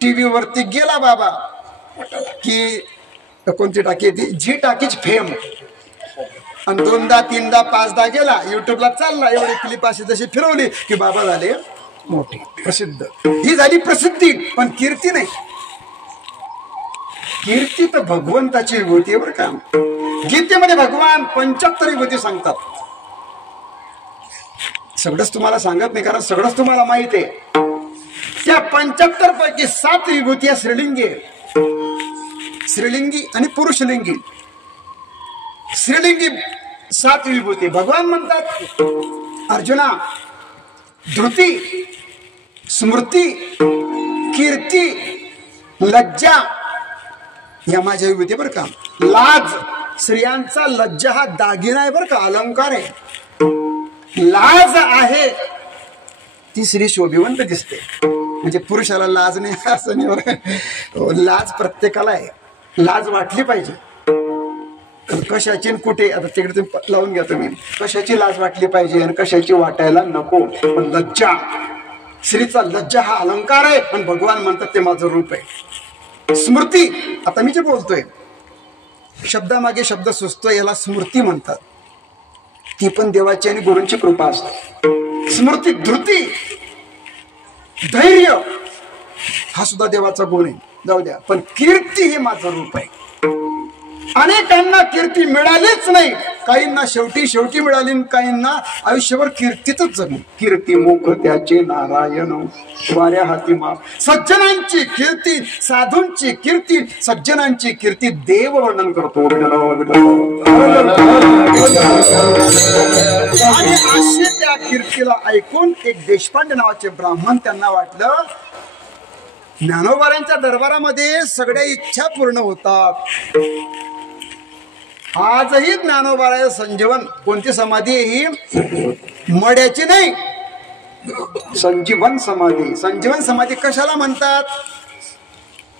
टीव्ही वरती गेला बाबा की कोणती टाकी ती जी टाकीच फेम, आणि 2दा 3दा 5दा गेला युट्यूबला चालला. एवढी क्लिप अशी जशी फिरवली की बाबा झाले मोठी प्रसिद्ध, ही झाली प्रसिद्धी. पण कीर्ती नाही. कीर्ती तर भगवंताची विभूती आहे बरं का. गीतेमध्ये भगवान 75 विभूती सांगतात. सगळंच तुम्हाला सांगत नाही कारण सगळंच तुम्हाला माहित आहे. त्या 75 पैकी 7 विभूती या स्त्रीलिंगी आहे. स्त्रीलिंगी आणि पुरुषलिंगी. स्त्रीलिंगी 7 विभूती. भगवान म्हणतात अर्जुना, धृती, स्मृती, कीर्ती, लज्जा या माझ्या विभूती बरं का. लाज, स्त्रियांचा लज्जा हा दागिना आहे बरं का, अलंकार आहे. लाज आहे ती स्त्री शोभिवंत दिसते. म्हणजे पुरुषाला लाज नाही असं नाही. लाज प्रत्येकाला आहे. लाज वाटली पाहिजे. कशाची कुठे आता तिकडे तुम्ही लावून घ्या तुम्ही. कशाची लाज वाटली पाहिजे आणि कशाची वाटायला नको. पण लज्जा, स्त्रीचा लज्जा हा अलंकार आहे. पण भगवान म्हणतात ते माझं रूप आहे. स्मृती, आता मी जे बोलतोय शब्दामागे शब्द सुचतोय, याला स्मृती म्हणतात. ती पण देवाची आणि गुरूंची कृपा असते. स्मृती. धृती, धैर्य हा सुद्धा देवाचा गुण आहे. जाऊ द्या. पण कीर्ती हे माझं रूप आहे. अनेकांना कीर्ती मिळालीच नाही. काहींना शेवटी मिळाली, काहींना आयुष्यभर कीर्तीतच जगली. कीर्ती मुख त्याचे नारायण वाऱ्या हाती माप. सज्जनांची कीर्ती, साधूंची कीर्ती, सज्जनांची कीर्ती देव वर्णन करतो. आणि असे त्या कीर्तीला ऐकून एक देशपांडे नावाचे ब्राह्मण, त्यांना वाटलं ज्ञानोबारांच्या दरबारामध्ये सगळ्या इच्छा पूर्ण होतात. आजही ज्ञानोबाराय संजीवन, कोणती समाधी ही मड्याची नाही, संजीवन समाधी. संजीवन समाधी कशाला म्हणतात?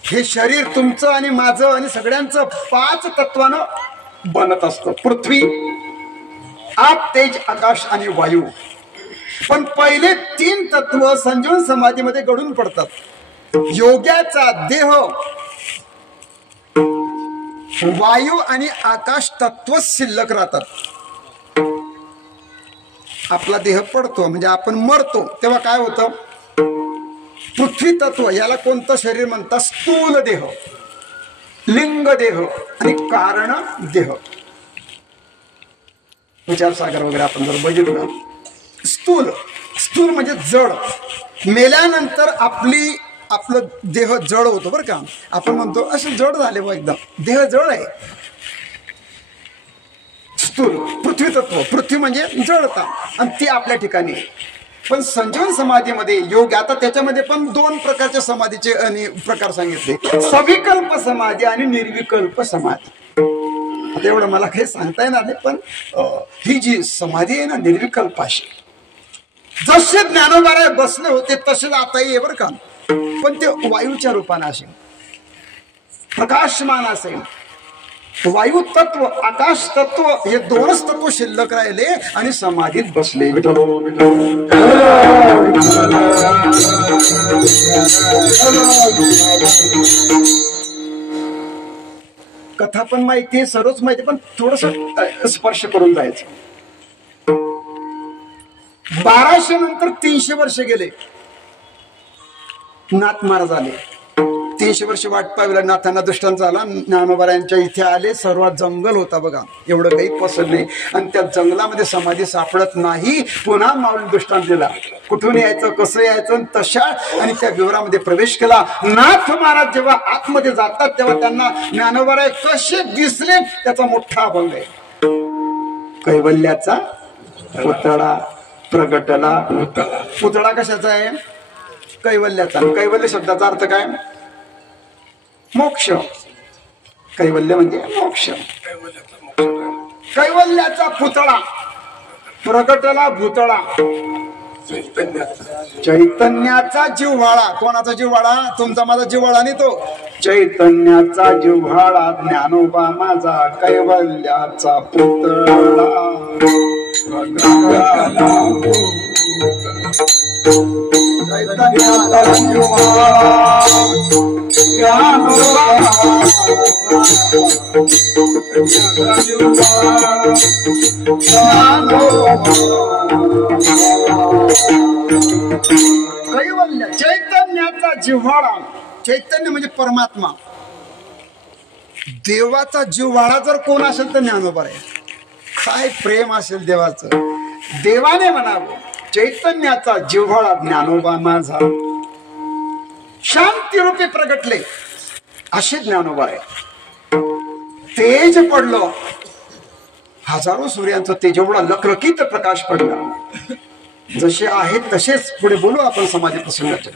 हे शरीर तुमचं आणि माझं आणि सगळ्यांचं 5 तत्वानं बनत असतं. पृथ्वी, आप, तेज, आकाश आणि वायू. पण पहिले 3 तत्व संजीवन समाधीमध्ये गळून पडतात. योग्याचा देह, वायू आणि आकाश तत्व शिल्लक राहतात. आपला देह पडतो म्हणजे आपण मरतो तेव्हा काय होतं? पृथ्वी तत्व, याला कोणतं शरीर म्हणतात? स्थूल देह, लिंग देह आणि कारण देह. विचार सागर वगैरे आपण जर बघितलं, स्थूल, स्थूल म्हणजे जड. मेल्यानंतर आपलं देह जड होतो बरं का. आपण म्हणतो असं जड झाले बा, एकदम देह जड आहे. स्थूल पृथ्वी तत्व, पृथ्वी म्हणजे जडता, आणि ती आपल्या ठिकाणी. पण संजीवन समाधीमध्ये योग, आता त्याच्यामध्ये पण 2 प्रकारच्या समाधीचे प्रकार सांगितले, सविकल्प समाधी आणि निर्विकल्प समाधी. आता एवढं मला काही सांगता येणार नाही, पण ही जी समाधी आहे ना निर्विकल्प अशी, जसे ज्ञानोबा बसले होते तसेच आताही आहे बरं का. पण ते वायूच्या रूपाने असेल, प्रकाशमान असेल. वायू तत्व, आकाश तत्व हे 2च तत्व शिल्लक राहिले आणि समाधीत बसले. कथा पण माहिती आहे, सर्वच माहिती, पण थोडस स्पर्श करून जायचं. 1200 नंतर 300 वर्ष गेले. नाथ महाराज आले. 300 वर्ष वाट पाहिला. नाथांना दृष्टांत झाला. ज्ञानोबारायांच्या इथे आले. सर्वात जंगल होता बघा, एवढं काही पसंत नाही. आणि त्या जंगलामध्ये समाधी सापडत नाही. पुन्हा माऊली दृष्टांत दिला, कुठून यायचं, कसं यायचं. तशा आणि त्या विवरामध्ये प्रवेश केला. नाथ महाराज जेव्हा आतमध्ये जातात तेव्हा त्यांना ज्ञानोबाराय कसे दिसले त्याचा मोठा अभंग आहे. कैवल्याचा पुतळा प्रगटला. पुतळा कशाचा आहे? कैवल्याचा. कैवल्य शब्दाचा अर्थ काय? मोक्ष. कैवल्य म्हणजे मोक्ष. कैवल्याचा पुतळा प्रगटला भूतळा. चैतन्याचा जिव्हाळा. कोणाचा जिव्हाळा? तुमचा माझा जिव्हाळा नाही तो. चैतन्याचा जिव्हाळा ज्ञानोबा माझा कैवल्याचा पुतळा. चैतन्याचा जिव्हाळा ज्ञानोबा चैतन्याचा जिव्हाळा, चैतन्य म्हणजे परमात्मा, देवाचा जिव्हाळा जर कोण असेल तर ज्ञानोबा आहे. काय प्रेम असेल देवाचं, देवाने म्हणावं चैतन्याचा जिव्हाळा ज्ञानोबा माझा, शांतीरूपी प्रगटले असे ज्ञानोबा आहे. तेज पडलं, हजारो सूर्यांचं तेज एवढा लखलखीत प्रकाश पडला. जसे आहेत तसेच पुढे बोलू आपण समाधी प्रसंगाचे.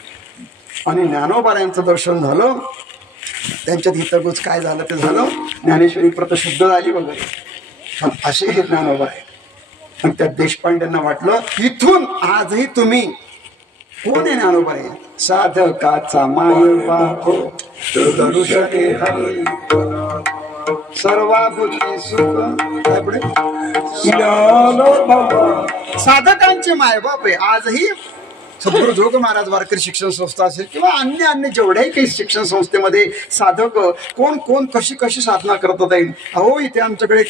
आणि ज्ञानोबा यांचं दर्शन झालं, त्यांच्यात हितगुज काय झालं ते झालं, ज्ञानेश्वरी प्रतशुद्ध झाली वगैरे. पण असे हे ज्ञानोबा आहे. आणि त्या देशपांड्यांना वाटलं इथून आजही तुम्ही कोण आहे ज्ञानोबा आहे, साधकाचा मायबाप धरू शके हरी सर्वाभूती सुख. काय पुढे, साधकांचे मायबाप आहे. आजही सद्गुरु जोग महाराज वारकरी शिक्षण संस्था असेल किंवा अन्य जेवढ्याही काही शिक्षण संस्थेमध्ये साधक कोण कोण कशी कशी साधना करतात येईल. अहो इथे आमच्याकडे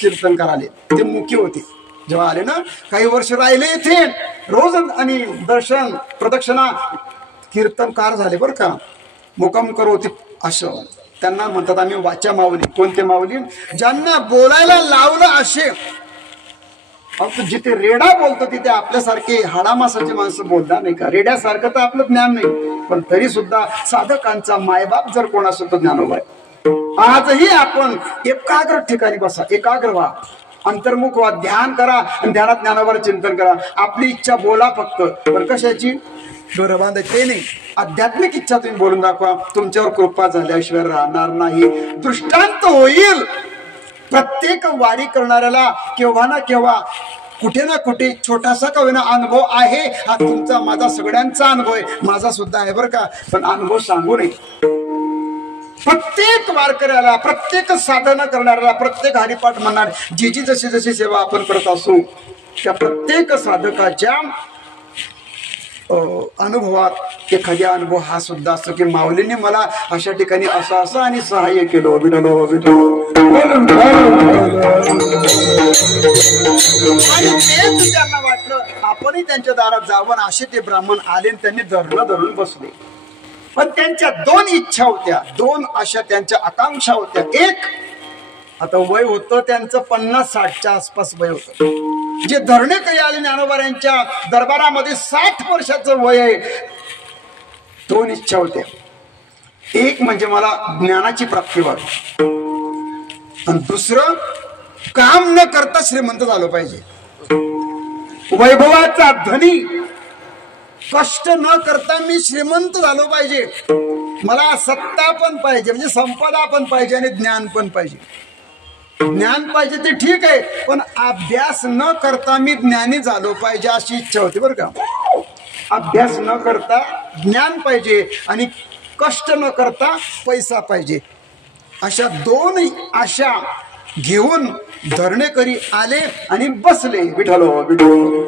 कीर्तनकार आले, ते मुखी होते. जेव्हा आले ना, काही वर्ष राहिले इथे रोज आणि दर्शन प्रदक्षिणा कीर्तनकार झाले बरं का. मुक्काम करू होते असं त्यांना म्हणतात आम्ही वाचा माऊली. कोणते माऊली? ज्यांना बोलायला लावलं असे. जिथे रेडा बोलतो तिथे आपल्यासारखे हाडामासाचे माणसं बोलणार नाही का. रेड्यासारखं तर आपलं ज्ञान नाही, पण तरी सुद्धा साधकांचा मायबाप जर कोण असेल तर ज्ञानोबा आहे. आजही आपण एकाग्र ठिकाणी बसा, एकाग्र व्हा, अंतर्मुख व्हा, ध्यान करा आणि ध्यानात ज्ञानावर चिंतन करा. आपली इच्छा बोला फक्त, पण कशाची दोर बांधा ते नाही. आध्यात्मिक इच्छा तुम्ही बोलून दाखवा, तुमच्यावर कृपा झाल्याशिवाय राहणार नाही. दृष्टांत होईल. प्रत्येक वारी करणाऱ्याला केव्हा ना केव्हा कुठे ना कुठे छोटासा का होईना अनुभव आहे. हा तुमचा माझा सगळ्यांचा अनुभव आहे, माझा सुद्धा आहे बरं का. पण अनुभव सांगू नये. प्रत्येक वारकऱ्याला, प्रत्येक साधना करणाऱ्याला, प्रत्येक हरिपाठ म्हणणार जी जशी जशी सेवा आपण करत असू त्या प्रत्येक साधकाच्या अनुभवात एखाद्या अनुभव हा सुद्धा असतो की माऊलीने मला अशा ठिकाणी असं असं आणि सहाय्य केलं. विठलो आणि तेच त्यांना वाटलं आपणही त्यांच्या दारात जावं. असे ते ब्राह्मण आले आणि त्यांनी धरून बसले. पण त्यांच्या दोन इच्छा होत्या, दोन अशा त्यांच्या आकांक्षा होत्या. एक, आता वय होतं त्यांचं 50-60च्या आसपास वय होतं. जे धरणेकरी आले ज्ञानोबा यांच्या दरबारामध्ये 60 वर्षाचं वय आहे. दोन इच्छा होत्या. एक म्हणजे मला ज्ञानाची प्राप्ती व्हावी, आणि दुसरं काम न करता श्रीमंत झालो पाहिजे. वैभवाचा धनी, कष्ट न करता मी श्रीमंत झालो पाहिजे. मला सत्ता पण पाहिजे, म्हणजे संपदा पण पाहिजे आणि ज्ञान पण पाहिजे. ज्ञान पाहिजे ते ठीक आहे, पण अभ्यास न करता मी ज्ञानी झालो पाहिजे अशी इच्छा होती बरं का. अभ्यास न करता ज्ञान पाहिजे आणि कष्ट न करता पैसा पाहिजे. अशा दोन आशा घेऊन धरणेकरी आले आणि बसले. विठलो विठलो.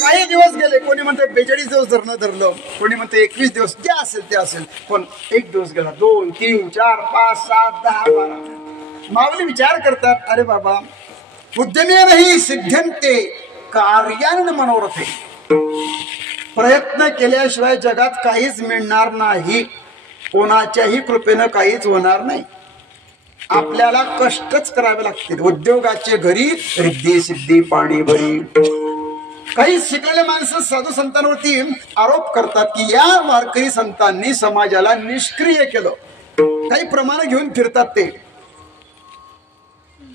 काही दिवस गेले. कोणी म्हणते 42 दिवस धरलं, कोणी म्हणते 21 दिवस, जे असेल ते असेल. पण एक दिवस गेला, 2, 3, 4, 5, 7, 10, 12. माऊली विचार करतात, अरे बाबा उद्यमे नाही सिद्ध्यंते कार्यान मनोरथे. प्रयत्न केल्याशिवाय जगात काहीच मिळणार नाही. कोणाच्याही कृपेनं काहीच होणार नाही. आपल्याला कष्टच करावे लागतील. उद्योगाचे घरी रिद्धी सिद्धी पाणी भरी. काही शिकलेले माणसं साधू संतांवरती आरोप करतात की या वारकरी संतांनी समाजाला निष्क्रिय केलं. काही प्रमाण घेऊन फिरतात ते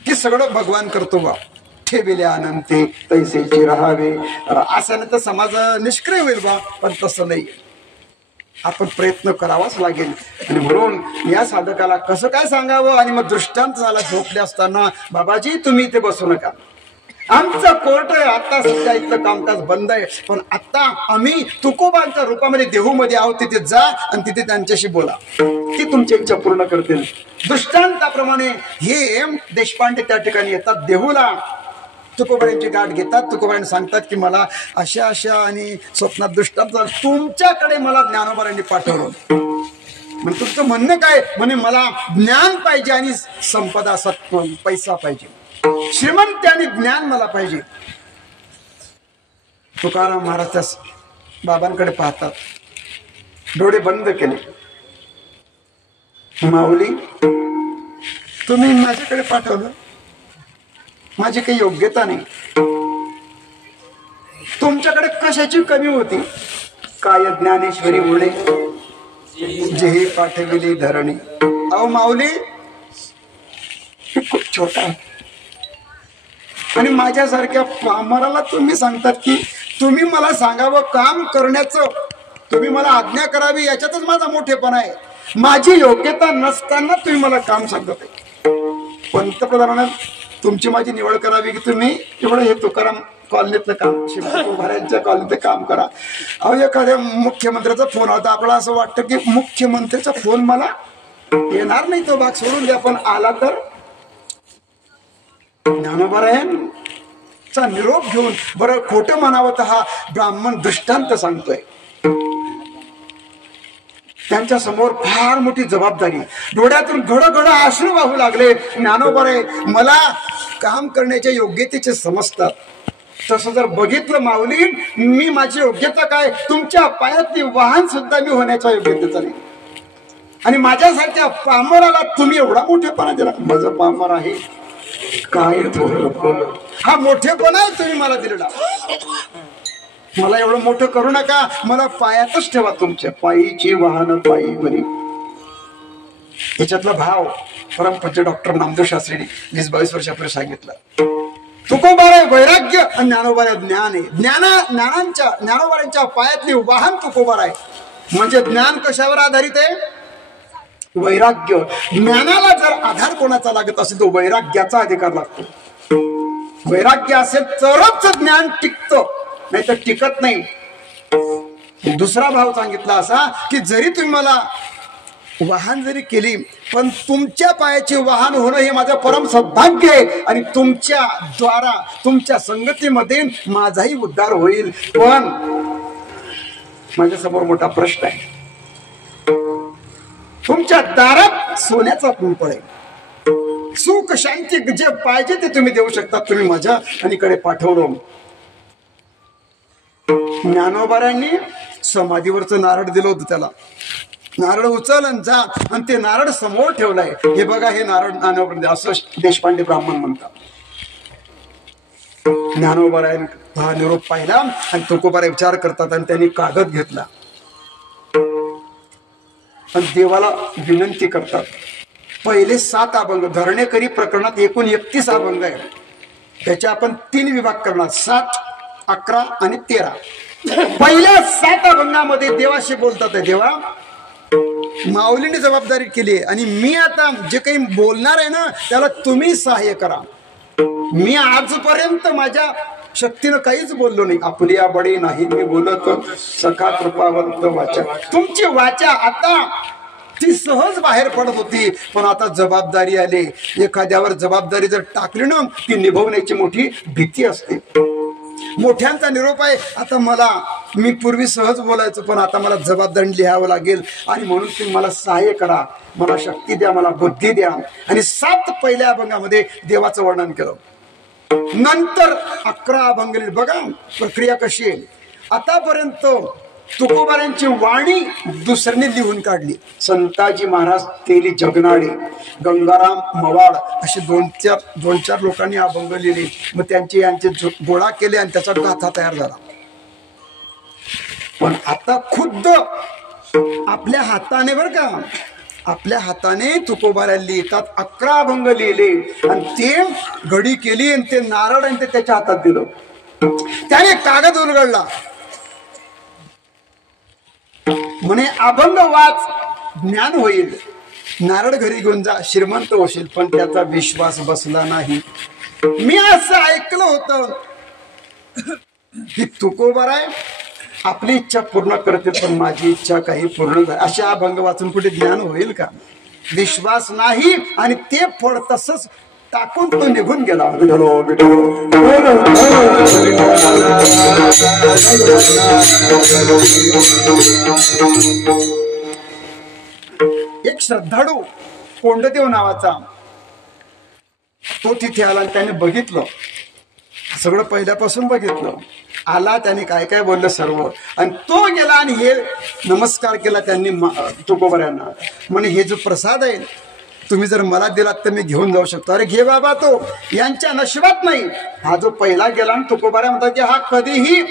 की सगळं भगवान करतो बा, ठेविले अनंते तैसेचे राहावे. असं नाही तर समाज निष्क्रिय होईल बा, पण तसं नाही. आपण प्रयत्न करावाच लागेल. आणि म्हणून या साधकाला कसं काय सांगावं. आणि मग दृष्टांत झाला झोपले असताना, बाबाजी तुम्ही इथे बसू नका, आमचं कोर्ट आहे, आता सध्या इथलं कामकाज बंद आहे, पण आता आम्ही तुकोबांच्या रूपामध्ये देहूमध्ये आहोत, तिथे जा आणि तिथे त्यांच्याशी बोला, ती तुमची इच्छा पूर्ण करतील. दृष्टांताप्रमाणे हे देशपांडे त्या ठिकाणी येतात देहूला. तुकोबांची गाठ घेतात. तुकोबांनी सांगतात की मला अशा अशा आणि स्वप्नात दृष्टांत तुमच्याकडे मला ज्ञानोबांनी पाठवलं. म्हणजे तुमचं म्हणणं काय? म्हणे मला ज्ञान पाहिजे आणि संपदा, सत्व, पैसा पाहिजे, श्रीमंत आणि ज्ञान मला पाहिजे. तुकाराम महाराज त्या बाबांकडे पाहतात, डोळे बंद केले. माऊली, तुम्ही माझ्याकडे पाठवलं, माझी काही योग्यता नाही, तुमच्याकडे कशाची कमी होती? काय ज्ञानेश्वरी बोले जेही पाठविली धरणी. अहो माऊली, खूप छोटा आहे आणि माझ्यासारख्या पामराला तुम्ही सांगतात की तुम्ही मला सांगावं काम करण्याचं, तुम्ही मला आज्ञा करावी, याच्यातच माझा मोठेपणा आहे. माझी योग्यता नसताना तुम्ही मला काम सांगत आहे. पंतप्रधानांना तुमची माझी निवड करावी की तुम्ही एवढं हे तुकाराम कॉलनीतलं काम, शिवाजी कॉलनीतलं काम करा. अहो एखाद्या मुख्यमंत्र्याचा फोन होता, आपल्याला असं वाटतं की मुख्यमंत्र्याचा फोन मला येणार नाही, तो भाग सोडून द्या, पण आला तर ज्ञानोबारायांचा निरोप घेऊन, बरं खोटं म्हणावं तर हा ब्राह्मण दृष्टांत सांगतोय. त्यांच्या समोर फार मोठी जबाबदारी, डोळ्यातून घड अश्रू वाहू लागले. ज्ञानोबाराय मला काम करण्याच्या योग्यतेचे समजतात. तसं जर बघितलं माऊली, मी माझी योग्यता काय, तुमच्या पायातली वाहन सुद्धा मी होण्याच्या योग्यतेचा नाही. आणि माझ्यासारख्या पामराला तुम्ही एवढा मोठेपणा दिला. माझं पामर आहे काय, हा मोठेपणा आहे तुम्ही मला दिलेला. मला एवढं मोठं करू नका, मला पायातच ठेवा, तुमच्या पायीची वाहन पायी बरी. याच्यातला भाव परमपूज्य डॉक्टर नामदेव शास्त्रीने 20-22 वर्षापूर्वी सांगितलं. तुकोबाराय वैराग्य आणि ज्ञानोबाराय ज्ञान आहे. ज्ञानोबारायांच्या पायातली वाहन तुकोबाराय. म्हणजे ज्ञान कशावर आधारित आहे? वैराग्य. ज्ञानाला जर आधार कोणाचा लागत असेल तो वैराग्याचा अधिकार लागतो. वैराग्य असेल तरच ज्ञान टिकतं, नाही तर टिकत नाही. दुसरा भाव सांगितला असा की जरी तुम्ही मला वाहन जरी केली, पण तुमच्या पायाचे वाहन होणं हे माझं परम सौभाग्य आहे आणि तुमच्या द्वारा, तुमच्या संगतीमध्ये माझाही उद्धार होईल. पण माझ्या समोर मोठा प्रश्न आहे. तुमच्या दारात सोन्याचा कुंपळ आहे. सुख शांती जे पाहिजे ते तुम्ही देऊ शकता, तुम्ही माझ्या अलीकडे पाठवलं. ज्ञानोबारांनी समाधीवरचं नारळ दिलं होतं त्याला. नारळ उचल आणि जा, आणि ते नारळ समोर ठेवलंय. हे बघा, हे नारळ ज्ञानोबा, असं देशपांडे ब्राह्मण म्हणतात. ज्ञानोबारायन हा निरोप पाहिला आणि तुकोबाराय विचार करतात आणि त्यांनी कागद घेतला आणि देवाला विनंती करतात. पहिले 7 अभंग, धरणेकरी प्रकरणात एकूण 31 अभंग आहे. त्याचे आपण 3 विभाग करणार, 7, 11 आणि 13. पहिल्या 7 अभंगामध्ये देवाशी बोलतात. देवा, माऊलीने जबाबदारी केली आणि मी आता जे काही बोलणार आहे ना, त्याला तुम्ही सहाय्य करा. मी आजपर्यंत माझ्या शक्तीनं काहीच बोललो नाही. आपली या बडी नाही मी बोलत, सखा कृपावंत वाचा. तुमची वाचा आता ती सहज बाहेर पडत होती, पण आता जबाबदारी आली. एखाद्यावर जबाबदारी जर टाकली ना, ती निभवण्याची मोठी भीती असते. मोठ्यांचा निरोप आहे. आता मी पूर्वी सहज बोलायचो, पण आता मला जबाबदारी लिहावं लागेल आणि म्हणून तुम्ही मला सहाय्य करा, मला शक्ती द्या, मला बुद्धी द्या. आणि 7 पहिल्या अभंगामध्ये देवाचं वर्णन केलं. नंतर 11 अभंग. बघा प्रक्रिया कशी आहे. आतापर्यंत तुकोबारांची वाणी दुसऱ्याने लिहून काढली. संताजी महाराज तेली जगनाडे, गंगाराम मवाड असे 2-4 लोकांनी अभंग लिहिले. मग यांचे गोळा केले आणि त्याचा गाथा तयार झाला. पण आता खुद्द आपल्या हाताने, बरं का, आपल्या हाताने तुकोबारायला लिहितात. 11 अभंग लिहिले आणि ते घडी केली आणि ते नारळ आणि ते त्याच्या हातात दिलं. त्याने कागद उलगडला, म्हणे अभंग वाच, ज्ञान होईल. नारळ घरी घेऊन जा, श्रीमंत होशील. पण त्याचा विश्वास बसला नाही. मी असं ऐकलं होतं की तुकोबाराय आपली इच्छा पूर्ण करतील, पण माझी इच्छा काही पूर्ण झाली. अशा अभंग वाचून कुठे ज्ञान होईल का? विश्वास नाही आणि ते फळ तसंच टाकून तो निघून गेला. एक श्रद्धाळू कोंडदेव नावाचा तो तिथे आला आणि त्याने बघितलं सगळं पहिल्यापासून बघितलं. आला, त्याने काय काय बोललं सर्व, आणि तो गेला आणि हे नमस्कार केला त्यांनी तुकोबाऱ्यांना. म्हणे हे जो प्रसाद आहे तुम्ही जर मला दिलात तर मी घेऊन जाऊ शकतो. अरे घे बाबा, तो यांच्या नशिबात नाही. हा जो पहिला गेला आणि तुकोबाऱ्या म्हणतात की हा कधीही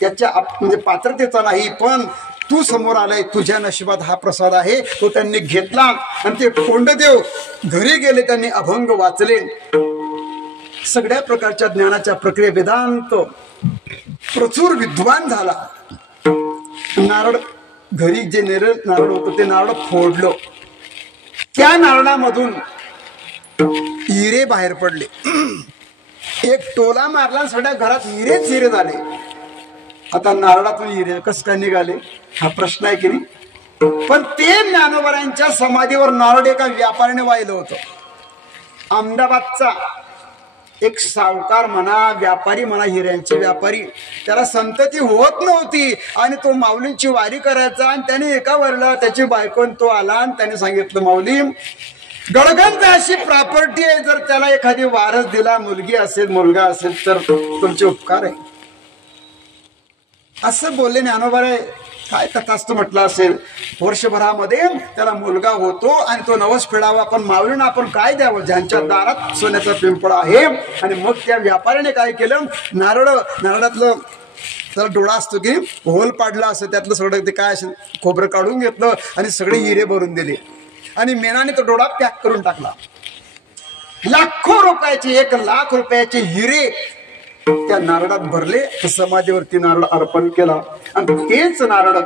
त्याच्या म्हणजे पात्रतेचा नाही, पण तू समोर आलाय, तुझ्या नशिबात हा प्रसाद आहे. तो त्यांनी घेतला आणि ते कोंडदेव घरी गेले, त्यांनी अभंग वाचले, सगळ्या प्रकारच्या ज्ञानाच्या प्रक्रिया, वेदांत प्रचूर विद्वान झाला. नारळ घरी जे नारळ होतं ते नारळ फोडलं, त्या नारळामधून हिरे बाहेर पडले. एक टोला मारला, सगळ्या घरात हिरेच हिरे झाले. आता नारळातून हिरे कस काय निघाले हा प्रश्न आहे की नाही. पण ते ज्ञानोबारांच्या समाधीवर नारळ एका व्यापाऱ्याने वाहिलं होतं. अहमदाबादचा एक सावकार म्हणा, व्यापारी म्हणा, हिऱ्यांचे व्यापारी, त्याला संतती होत नव्हती आणि तो माऊलींची वारी करायचा. आणि त्याने एका वरला त्याची बायकोन तो आला आणि त्याने सांगितलं, माऊली गडगंज अशी प्रॉपर्टी आहे, जर त्याला एखादी वारस दिला, मुलगी असेल मुलगा असेल तर तुमचे उपकार आहे. असं बोलले ज्ञानोबाराय. काय तथास्तु म्हटलं असेल. वर्षभरामध्ये त्याला मुलगा होतो आणि तो नवस फेडावा. पण माऊलींना आपण काय द्यावं, ज्यांच्या दारात सोन्याचा पिंपळा आहे. आणि मग त्या व्यापाऱ्याने काय केलं, नारळातलं त्याला डोळा असतो की होल पाडला असं, त्यातलं सगळं ते काय असेल खोबरं काढून घेतलं आणि सगळे हिरे भरून दिले आणि मेणाने तो डोळा पॅक करून टाकला. लाखो रुपयाचे, 1,00,000 रुपयाचे हिरे त्या नारळात भरले. समाधीवरती नारळ अर्पण केला. आणि तेच नारळ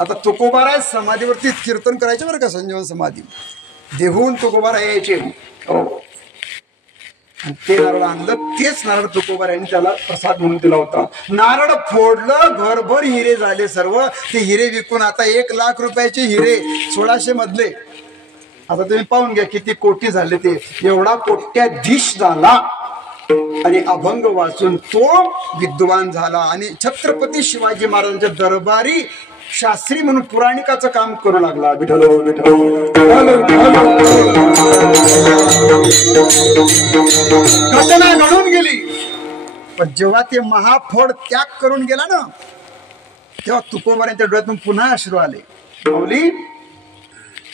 आता तुकोबाराय समाधीवरती कीर्तन करायचे बरं का, संजीवन समाधी देहून तुकोबाराय यायचे. आणि ते नारळ आणलं, तेच नारळ तुकोबारायांनी त्याला प्रसाद म्हणून दिला होता. नारळ फोडलं, घरभर हिरे झाले सर्व. ते हिरे विकून आता 1,00,000 रुपयाचे हिरे 1600 मधले, आता तुम्ही पाहून घ्या किती कोटी झाले. ते एवढा कोट्याधीश झाला आणि अभंग वाचून तो विद्वान झाला. आणि छत्रपती शिवाजी महाराजांच्या दरबारी शास्त्री म्हणून पुराणिकाचं काम करू लागला. विठ्ठल घटना घडून गेली. पण जेव्हा ते महाफळ त्याग करून गेला ना, तेव्हा तुकोबारांच्या डोळ्यातून पुन्हा अश्रू आले. माऊली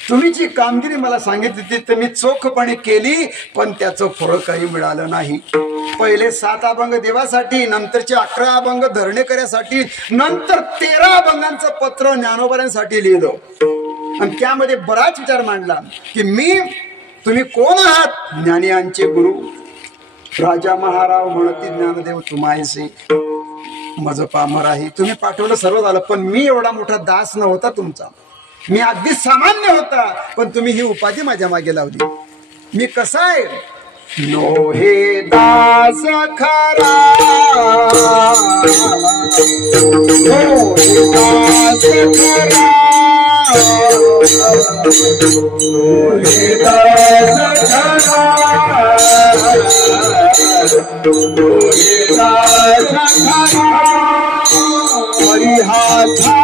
तुम्ही जी कामगिरी मला सांगितली ती तर मी चोखपणे केली, पण त्याचं फळ काही मिळालं नाही. पहिले 7 अभंग देवासाठी, नंतरचे 11 अभंग धरणेकऱ्यासाठी, नंतर 13 अभंगांचं पत्र ज्ञानोबारांसाठी लिहिलं. आणि त्यामध्ये बराच विचार मांडला की तुम्ही कोण आहात. ज्ञानियांचे गुरु राजा महाराव म्हणती ज्ञानदेव तुम्हायसे मज पामर आहे. तुम्ही पाठवलं सर्व झालं, पण मी एवढा मोठा दास नव्हता तुमचा. मी अगदी सामान्य होता, पण तुम्ही ही उपाधी माझ्या मागे लावली. मी कसा आहे, नो हे दास खरा, नो हे दास खरा, नो हे दास खरा, नो हे दास खरा, परिहासा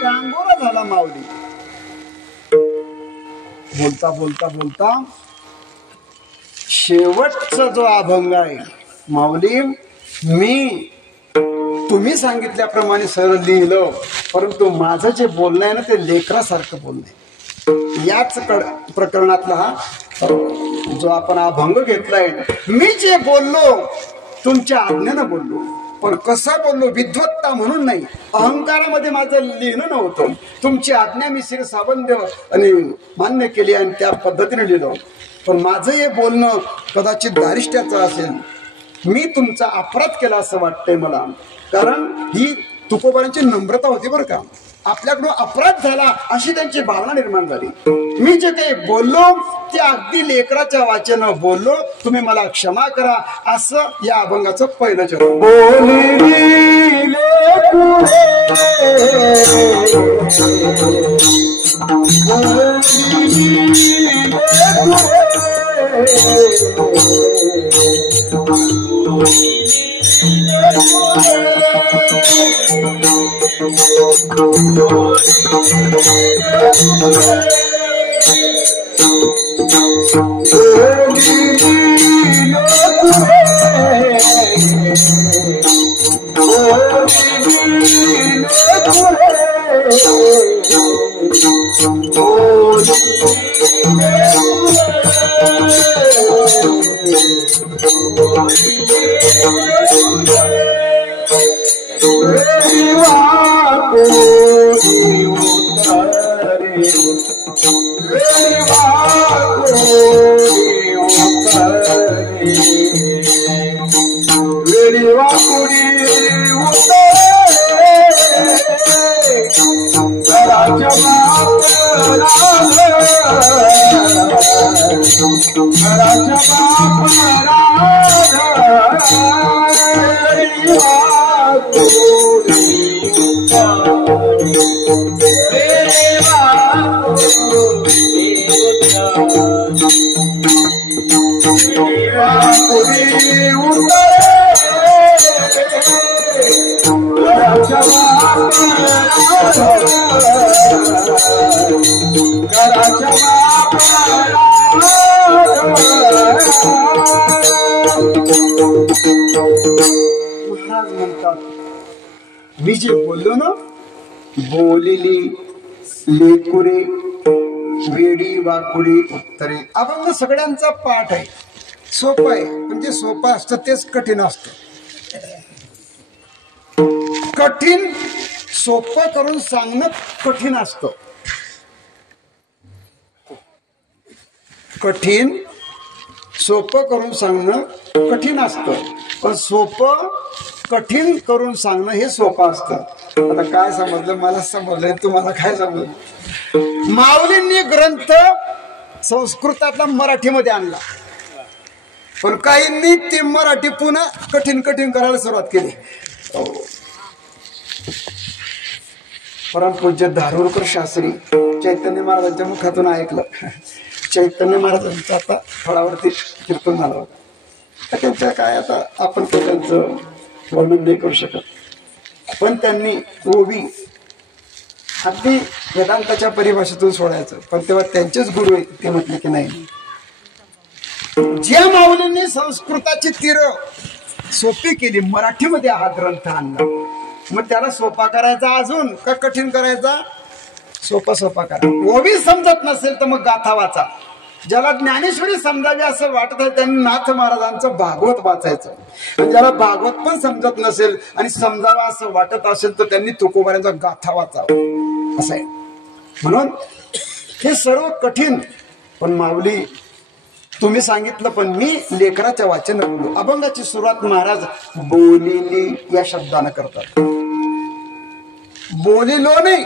टांगोरा झाला माऊली. बोलता बोलता बोलता शेवटचा जो अभंग आहे, माऊली मी तुम्ही सांगितल्याप्रमाणे सरळ लिहिलं, परंतु माझं जे बोलणं आहे ना ते लेकरासारखं बोलणं आहे. याच प्रकरणातला हा जो आपण अभंग घेतलाय, मी जे बोललो तुमच्या आज्ञेनं बोललो, पण कसा बोललो, विद्वत्ता म्हणून नाही, अहंकारामध्ये माझं लिहिणं नव्हतं. तुमची आज्ञा मी शिरसाबंद आणि मान्य केली आणि त्या पद्धतीने लिहिलं. पण माझं हे बोलणं कदाचित दारिष्ट्याचं असेल, मी तुमचा अपराध केला असं वाटतंय मला. कारण ही तुकोबारांची नम्रता होती बरं का. आपल्याकडून अपराध झाला अशी त्यांची भावना निर्माण झाली. मी जे काही बोललो ते अगदी लेकराच्या वाचेनं बोललो, तुम्ही मला क्षमा करा, असं या अभंगाचं पहिलं चरण. महाराज म्हणतात, मी जे बोललो ना, बोलिली लेकुरे वेडी वाकुडी उत्तरे. अभंग सगळ्यांचा पाठ आहे, सोपं आहे. म्हणजे सोपं असतं तेच कठीण असतं. कठीण सोपं करून सांगणं कठीण असतं. कठीण सोपं करून सांगणं कठीण असतं, पण सोपं कठीण करून सांगणं हे सोपं असतं. आता काय समजलं, मला समजलंय, तुम्हाला काय समजलं? माऊलींनी ग्रंथ संस्कृतातला मराठीमध्ये आणला, पण काहींनी ते मराठी पुन्हा कठीण कठीण करायला सुरुवात केली. परमपूज्य धारूरकर शास्त्री चैतन्य महाराजांच्या मुखातून ऐकलं. चैतन्य महाराजांचं आता फळावरती कीर्तन झालं होतं. त्यांच्या काय आता आपण त्यांचं वर्णन नाही करू शकत, पण त्यांनी ओवी अगदी वेदांताच्या परिभाषेतून सोडायचं. पण तेव्हा त्यांचेच गुरु आहेत ते म्हटले की नाही, ज्या माऊलींनी संस्कृताची तीर सोपी केली, मराठीमध्ये हा ग्रंथ आणला, मग त्याला सोपा करायचा अजून का कठीण करायचा? सोपा करा. ओवी समजत नसेल तर मग गाथा वाचा. ज्याला ज्ञानेश्वरी समजावी असं वाटत आहे त्यांनी नाथ महाराजांचं भागवत वाचायचं. आणि ज्याला भागवत पण समजत नसेल आणि समजावा असं वाटत असेल तर त्यांनी तुकोबारांचा गाथा वाचावा असं आहे. म्हणून हे सर्व कठीण, पण माऊली तुम्ही सांगितलं, पण मी लेकराच्या वाचन बोललो. अभंगाची सुरुवात महाराज बोलिली या शब्दानं करतात. बोलिलो नाही,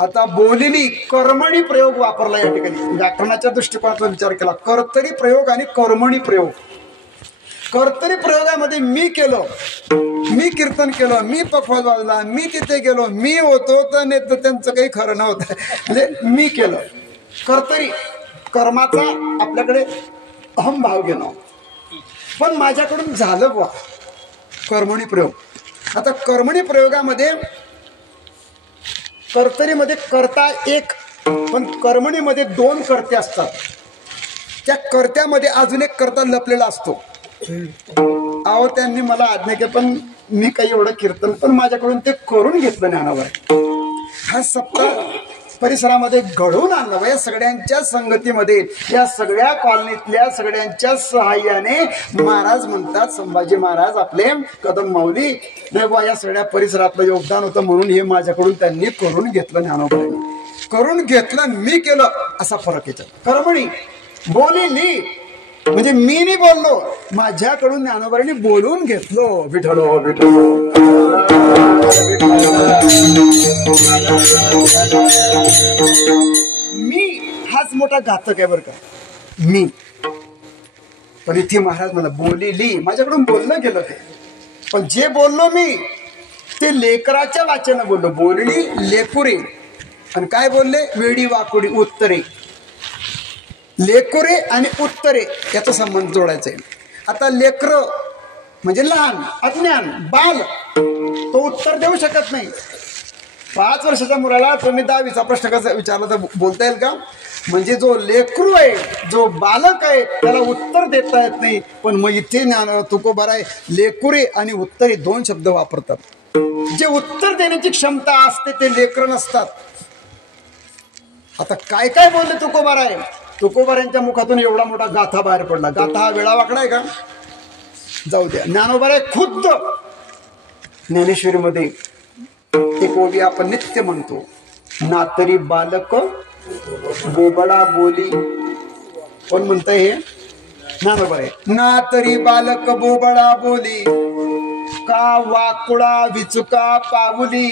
आता बोलिली कर्मणी प्रयोग वापरला या ठिकाणी. व्याकरणाच्या दृष्टिकोनातून विचार केला, कर्तरी प्रयोग आणि कर्मणी प्रयोग. कर्तरी प्रयोगामध्ये मी केलं, मी कीर्तन केलं, मी पखवाज वाजला, मी तिथे गेलो, मी होतो तर त्यांचं काही खरं नव्हतं, म्हणजे मी केलं. कर्तरी कर्माचा आपल्याकडे अहमभाव घेणं, पण माझ्याकडून झालं बुवा कर्मणी प्रयोग. आता कर्मणी प्रयोगामध्ये कर्तरीमध्ये कर्ता एक, पण कर्मणीमध्ये दोन कर्ते असतात. त्या कर्त्यामध्ये अजून एक कर्ता लपलेला असतो. अहो त्यांनी मला आज्ञा केली, पण मी काही एवढं कीर्तन पण माझ्याकडून ते करून घेतलं ज्ञानोबा. हा सप्ताह परिसरामध्ये घडवून आणलं. या सगळ्यांच्या संगतीमध्ये, या सगळ्या कॉलनीतल्या सगळ्यांच्या सहाय्याने महाराज म्हणतात, संभाजी महाराज आपले कदम माऊली देवा या सगळ्या परिसरातलं योगदान होतं, म्हणून हे माझ्याकडून त्यांनी करून घेतलं. ज्ञानोबांनी करून घेतलं, मी केलं, असा फरक याच्यात. कर्मणी बोलिली म्हणजे मी नाही बोललो, माझ्याकडून ज्ञानोबांनी बोलून घेतलो. विठ्ठलो विठ्ठलो मी हाच मोठा घातक आहे बरं का. मी पण इथे महाराज मला बोलिली, माझ्याकडून बोलणं गेलं ते. पण जे बोललो मी ते लेकराच्या वाचन बोललो. बोलली लेकुरे, आणि काय बोलले, वेडी वाकुडी उत्तरे. लेकुरे आणि उत्तरे याचा संबंध जोडायचा आहे. आता लेकर म्हणजे लहान, अज्ञान, बाल, तो उत्तर देऊ शकत नाही. 5 वर्षाच्या मुलाला तुम्ही 10वीचा प्रश्न कसा विचारला तर बोलता येईल का? म्हणजे जो लेकरू आहे, जो बालक आहे, त्याला उत्तर देता येत नाही. पण मग इथे तुकोबार आहे, लेकुरे आणि उत्तरे 2 शब्द वापरतात. जे उत्तर देण्याची क्षमता असते ते लेकर नसतात. आता काय काय बोलले तुकोबार आहे. तुकोबार यांच्या मुखातून एवढा मोठा गाथा बाहेर पडला. गाथा हा वेळा वाकडा आहे का? जाऊ द्या. ज्ञानोबार आहे खुद्द ज्ञानेश्वरीमध्ये एक ओवी आपण नित्य म्हणतो, नातरी बालक बोबडा बोली. कोण म्हणतंय हे? ज्ञानोबार आहे. नातरी बालक बोबडा बोली, का वाकुळा विचुका पाऊली,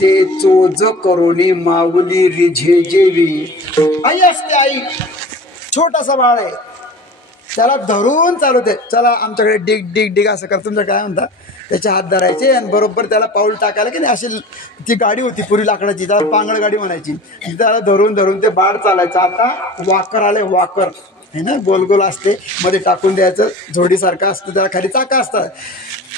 ते चोज करोनी माऊली रिझे जेवी. आई असते, आई छोटासा बाळ आहे, त्याला धरून चालवते. चला आमच्याकडे डिग डिग डिग असं कर, तुमचं काय म्हणता, त्याचे हात धरायचे आणि बरोबर त्याला पाऊल टाकायला की नाही, अशी ती गाडी होती पूर्वी लाकडाची, त्याला पांगळ गाडी म्हणायची. त्याला धरून धरून ते बाळ चालायचं. आता वाकर आले, वाकर है ना, गोल गोल असते, मध्ये टाकून द्यायचं, झोडीसारखं असतं, त्याला खाली चाका असतात,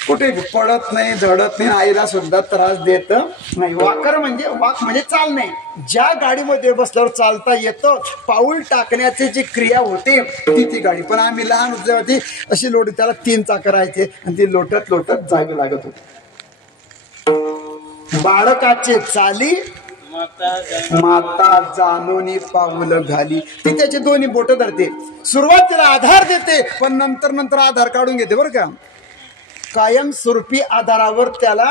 कुठे पडत नाही, झडत नाही, आईला सुद्धा त्रास देत नाही. वाकर म्हणजे वाक म्हणजे चालणे. ज्या गाडीमध्ये बसल्यावर चालता येतं, पाऊल टाकण्याची जी क्रिया होते ती गाडी. पण आम्ही लहान होतो ती अशी लोट, त्याला 3 चाकं राहायचे आणि ती लोटत लोटत जावी लागत होती. बाळकाचे चाली माता जानोनी पाऊल घाली. ती त्याचे दोन्ही बोट धरते, सुरुवातीला आधार देते, पण नंतर नंतर आधार काढून घेते बरं का. कायम स्वरूपी आधारावर त्याला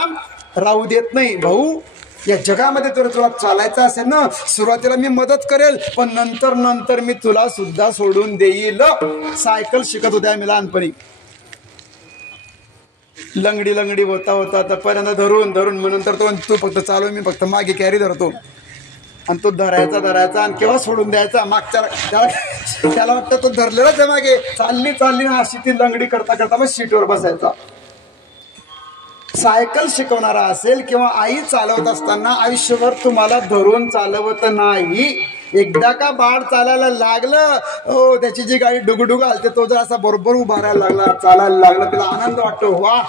राहू देत नाही. भाऊ या जगामध्ये जर तुला चालायचं असेल ना, सुरुवातीला मी मदत करेल, पण नंतर नंतर मी तुला सुद्धा सोडून देईल. सायकल शिकत होते आम्ही लहानपणी, लंगडी लंगडी होता होता तर पर्यंत धरून धरून, मग नंतर तो तू फक्त चालू, मी फक्त मागे कॅरी धरतो, आणि तो धरायचा आणि केव्हा सोडून द्यायचा. मागच्या त्याला वाटतं तो धरलेलाच आहे मागे, चालली चालली ना अशी ती लंगडी करता करता मग सीटवर बसायचा. सायकल शिकवणारा असेल किंवा आई चालवत असताना आयुष्यभर तुम्हाला धरून चालवत नाही. एकदा का बाळ चालायला लागलं, हो त्याची जी गाडी डुगडुग आलते, तो जर असा बरोबर उभा राहायला लागला, चालायला लागला, त्याला आनंद वाटतो, वा.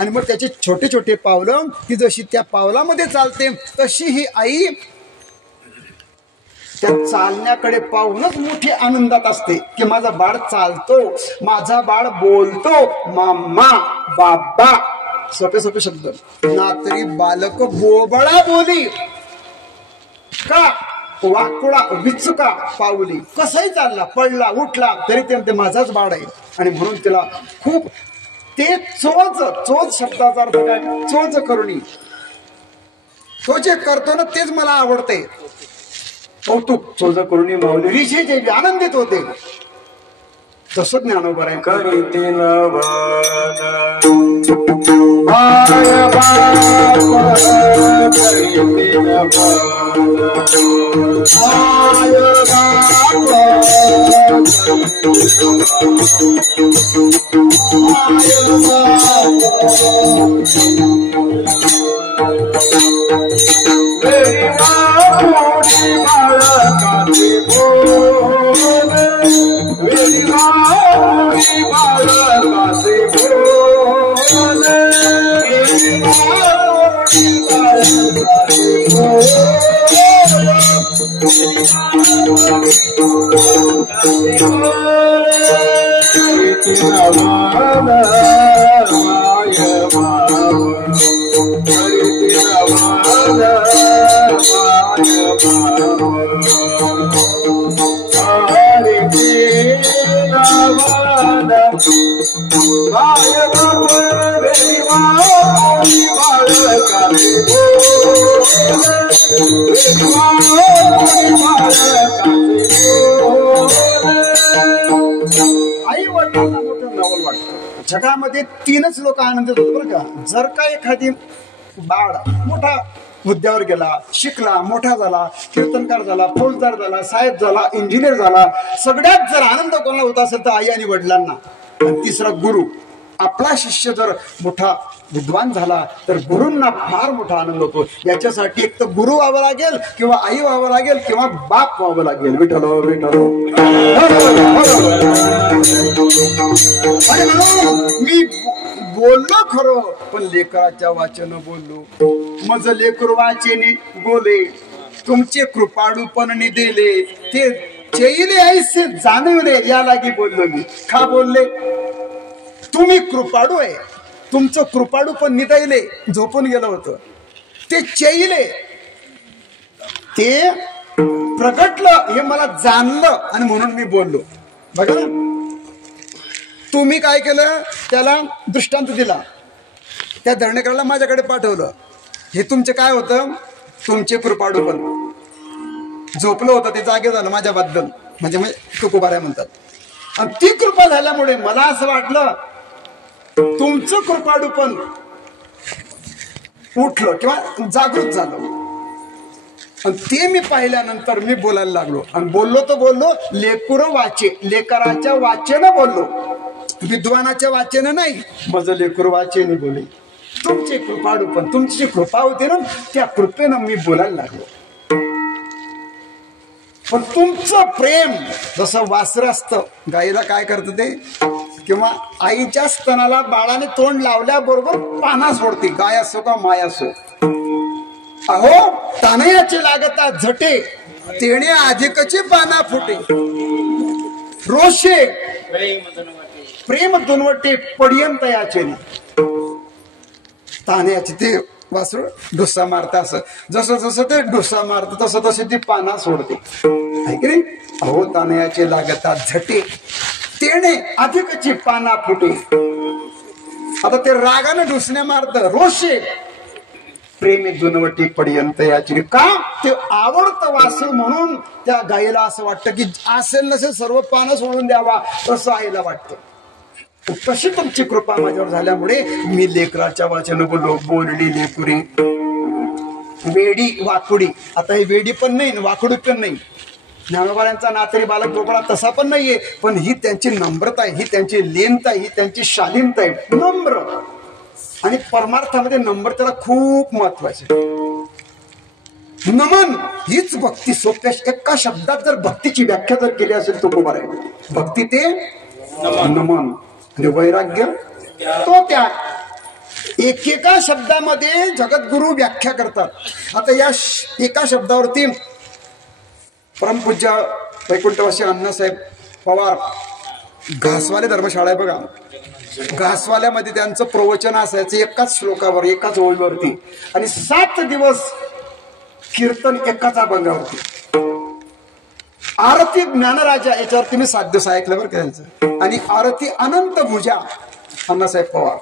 आणि मग त्याची छोटे छोटे पावलं, ती जशी त्या पावलामध्ये चालते तशी ही आई त्या चालण्याकडे पाहूनच मोठी आनंदात असते की माझा बाळ चालतो, माझा बाळ बोलतो, मामा बाबा. सोपे सोपे शब्द. नातरी बालक बोबडा बोली, का वाकुळा विचुका पाऊली. कसंही चालला, पडला उठला तरी ते माझाच बाळ आहे. आणि म्हणून तिला खूप ते चोच शब्दाचा अर्थ काय, चोच करुणी. तो जे करतो ना तेच मला आवडते. कौतुक, चोच करुणी माऊली रिझे जेवी, आनंदित होते. तसं ज्ञानोबा आहे. करीती Oh आई वडिलांना मोठं नवल वाटतं. जगामध्ये तीनच लोक आनंदित होते बरं का. जर का एखादी बाळ मोठा हुद्द्यावर गेला, शिकला, मोठा झाला, कीर्तनकार झाला, फौजदार झाला, साहेब झाला, इंजिनियर झाला, सगळ्यात जर आनंद कोणाला होत असेल तर आई आणि वडिलांना. आणि तिसरा गुरु. आपला शिष्य जर मोठा विद्वान झाला तर गुरूंना फार मोठा आनंद होतो. याच्यासाठी एक तर गुरु व्हावं लागेल किंवा आई व्हावं लागेल किंवा बाप व्हावं लागेल. विठ्ठल विठ्ठल. आणि म्हणून मी बोललो खरं पण लेकराच्या वाचन बोललो. मज लेकर वाचेने बोले तुमचे कृपाळूपण दिले ते चैले ऐसे जाणवले या लागी बोललो मी. का बोलले? तुम्ही कृपाळू आहे, तुमचं कृपाळू पण निदायले झोपून गेलं होतं ते चैले ते प्रगटलं हे मला जाणलं आणि म्हणून मी बोललो. बघा ना, तुम्ही काय केलं, त्याला दृष्टांत दिला, त्या धरणेकराला माझ्याकडे पाठवलं. हे तुमचे काय होतं, तुमचे कृपाळू पण झोपलं होतं ते जागे झालं माझ्याबद्दल, म्हणजे तुकोबाऱ्या म्हणतात. आणि ती कृपा झाल्यामुळे मला असं वाटलं तुमचं कृपाळू पण उठलं किंवा जागृत झालं. आणि ते मी पाहिल्यानंतर मी बोलायला लागलो आणि बोललो तर बोललो लेकुर वाचे, लेकराच्या वाचेनं बोललो, विद्वानाच्या वाचेनं नाही. माझं लेकुर वाचेने बोले. तुमचे कृपाळू पण, तुमची कृपा होती ना त्या कृपेनं मी बोलायला लागलो. पण तुमचं प्रेम जसं वासरं असतं, गाईला काय करतं ते, किंवा आईच्या स्तनाला बाळाने तोंड लावल्याबरोबर पाना सोडते, गाय असो का माय असो. अहो तानयाचे लागता झटे तेणे अधिकचे पाना फुटे. रोषे प्रेम दुनवटे पर्यंत याचे ना. तान्याचे ते वासरू डुस्सा मारत, असं जसं जसं ते डुस्सा मारत तसं तसे ती पाना सोडते, आहे की नाही. अहो तानयाचे लागतात झटे तेणे अधिकची पाना फुटे. आता ते रागानं डुसण्या मारत. रोषे प्रेमी दुनवटी पर्यंत याची. का? ते आवडतं वासरू म्हणून त्या गायीला असं वाटतं की असेल नसेल सर्व पानं सोडून द्यावा, असं आईला वाटतं. तशी तुमची कृपा माझ्यावर झाल्यामुळे मी लेकराच्या वाचन बोललो. बोलली लेकुरी वेडी वाकुडी. आता हे वेडी पण नाही वाकुडी पण नाही. ज्ञानोबाऱ्यांचा नातरी बालक गोपाळा तसा पण नाहीये, पण ही त्यांची नम्रता आहे, ही त्यांची लेनता आहे, ही त्यांची शालीनता आहे. नम्र आणि परमार्थामध्ये नम्रतेला खूप महत्वाचे. नमन हीच भक्ती. सोप्या एका शब्दात जर भक्तीची व्याख्या जर केली असेल तो कुमार आहे. भक्ती ते नमन आणि वैराग्य तो त्याग. एकेका शब्दामध्ये जगद्गुरु व्याख्या करतात. आता या एका शब्दावरती परमपूज्य वैकुंठवासी अण्णासाहेब पवार, घासवाले धर्मशाळा आहे बघा, घासवाल्यामध्ये त्यांचं प्रवचन असायचं एकाच श्लोकावर, एकाच ओळीवरती, आणि 7 दिवस कीर्तन एकाच अभंगावरती. आरती ज्ञानराजा याच्यावरती मी 7 दिवस ऐकलं बरं का त्यांचं. आणि आरती अनंत भुजा अण्णासाहेब पवार.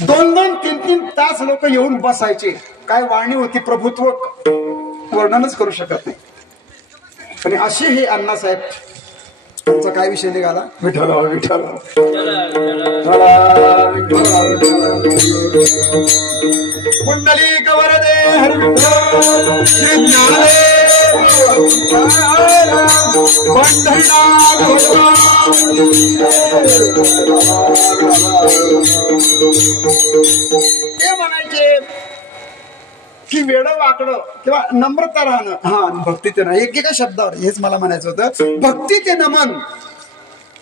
2-2, 3-3 तास लोक येऊन बसायचे. काय वाणी होती, प्रभुत्व वर्णनच करू शकत नाही. आणि असे हे अण्णासाहेब. त्यांचा काय विषय निघाला, विठ्ठल विठ्ठल कुंडलिक वरदे हरी विठ्ठल श्री ज्ञानदेव ते म्हणायचे की वेडं वाकडं किंवा नम्रता राहणं, हा भक्ती ते नाही. एकेका शब्दावर हेच मला म्हणायचं होतं. भक्ती ते नमन.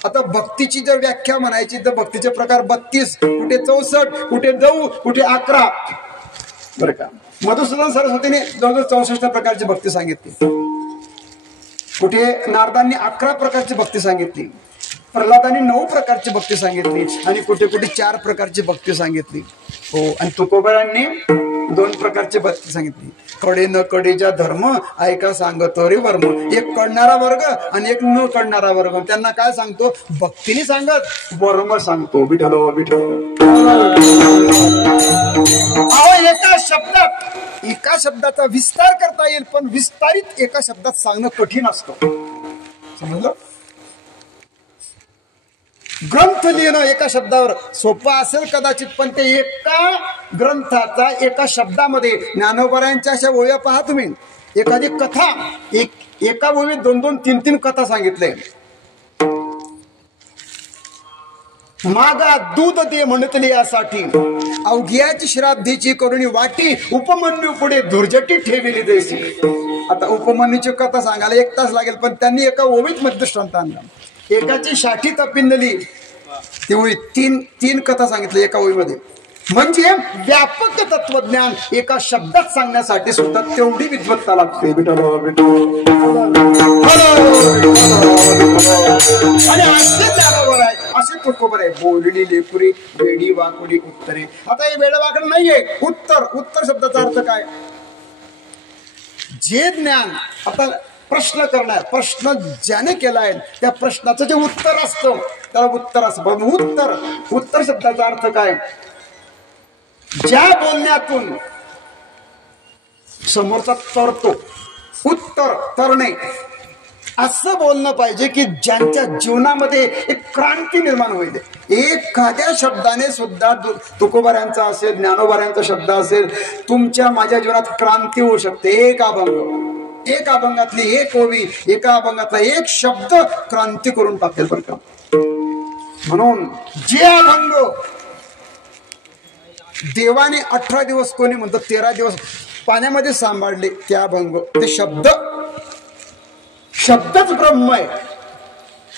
आता भक्तीची जर व्याख्या म्हणायची तर भक्तीचे प्रकार 32, कुठे 64, कुठे 9, कुठे 11 बरं का. मधुसूदन सरस्वतीने जवळजवळ 64 प्रकारची भक्ती सांगितली. कुठे नारदांनी 11 प्रकारची भक्ती सांगितली, प्रल्हादांनी 9 प्रकारची भक्ती सांगितली आणि कुठे कुठे 4 प्रकारची भक्ती सांगितली. हो, आणि तुकोबारांनी 2 प्रकारची भक्ती सांगितली. कडे न कडेच्या धर्म ऐका सांगतो रे वर्म. एक कळणारा वर्ग आणि एक न कळणारा वर्ग. त्यांना काय सांगतो? भक्तीने सांगत वर्म सांगतो. विठ्ठल विठ्ठल. अहो, एका शब्दाचा विस्तार करता येईल, पण विस्तारित एका शब्दात सांगणं कठीण असतं. समजलं? ग्रंथ लिहिणं एका शब्दावर सोपं असेल कदाचित, पण ते एका ग्रंथाचा एका शब्दामध्ये ज्ञानोबारायांच्या अशा ओव्या पहा तुम्ही. एखादी कथा एका ओवीत 2-2, 3-3 कथा सांगितले. मागा दूध दे म्हणतली यासाठी, अवघ्याची श्राद्धीची करुणी वाटी, उपमन्यू पुढे धुर्जटी ठेविली देशी. आता उपमन्यूची कथा सांगायला 1 तास लागेल, पण त्यांनी एका ओवीत मध्ये दृष्टांत आणला. एकाची साठी तपिंदली, तेवढी 3 कथा सांगितली एका ओळीमध्ये. म्हणजे व्यापक तत्वज्ञान एका शब्दात सांगण्यासाठी सुद्धा तेवढी विद्वत्ता लागते. आणि असे त्याबरोबर आहे, असे तुकोबर आहे. बोलली लेपुरी वेडी वाकुडी उत्तरे. आता हे वेळ वाकड नाहीये. उत्तर शब्दाचा अर्थ काय? जे ज्ञान. आता प्रश्न करणार, प्रश्न ज्याने केलाय त्या प्रश्नाचं जे उत्तर असतं त्याला उत्तर असतं. उत्तर शब्दाचा अर्थ काय? ज्या बोलण्यातून समोरचा तरतो. उत्तर तरणे असं बोलणं पाहिजे की ज्यांच्या जीवनामध्ये एक क्रांती निर्माण होईल. एखाद्या शब्दाने सुद्धा तुकोबाऱ्यांचा असेल, ज्ञानोबाऱ्यांचा शब्द असेल, तुमच्या माझ्या जीवनात क्रांती होऊ शकते. एक अभंगातली एक ओवी, एका अभंगातला एक शब्द क्रांती करून टाकेल बरं का. म्हणून जे अभंग देवाने 18 दिवस, कोणी म्हणतात 13 दिवस पाण्यामध्ये सांभाळले, ते अभंग, ते शब्दच ब्रह्म आहे.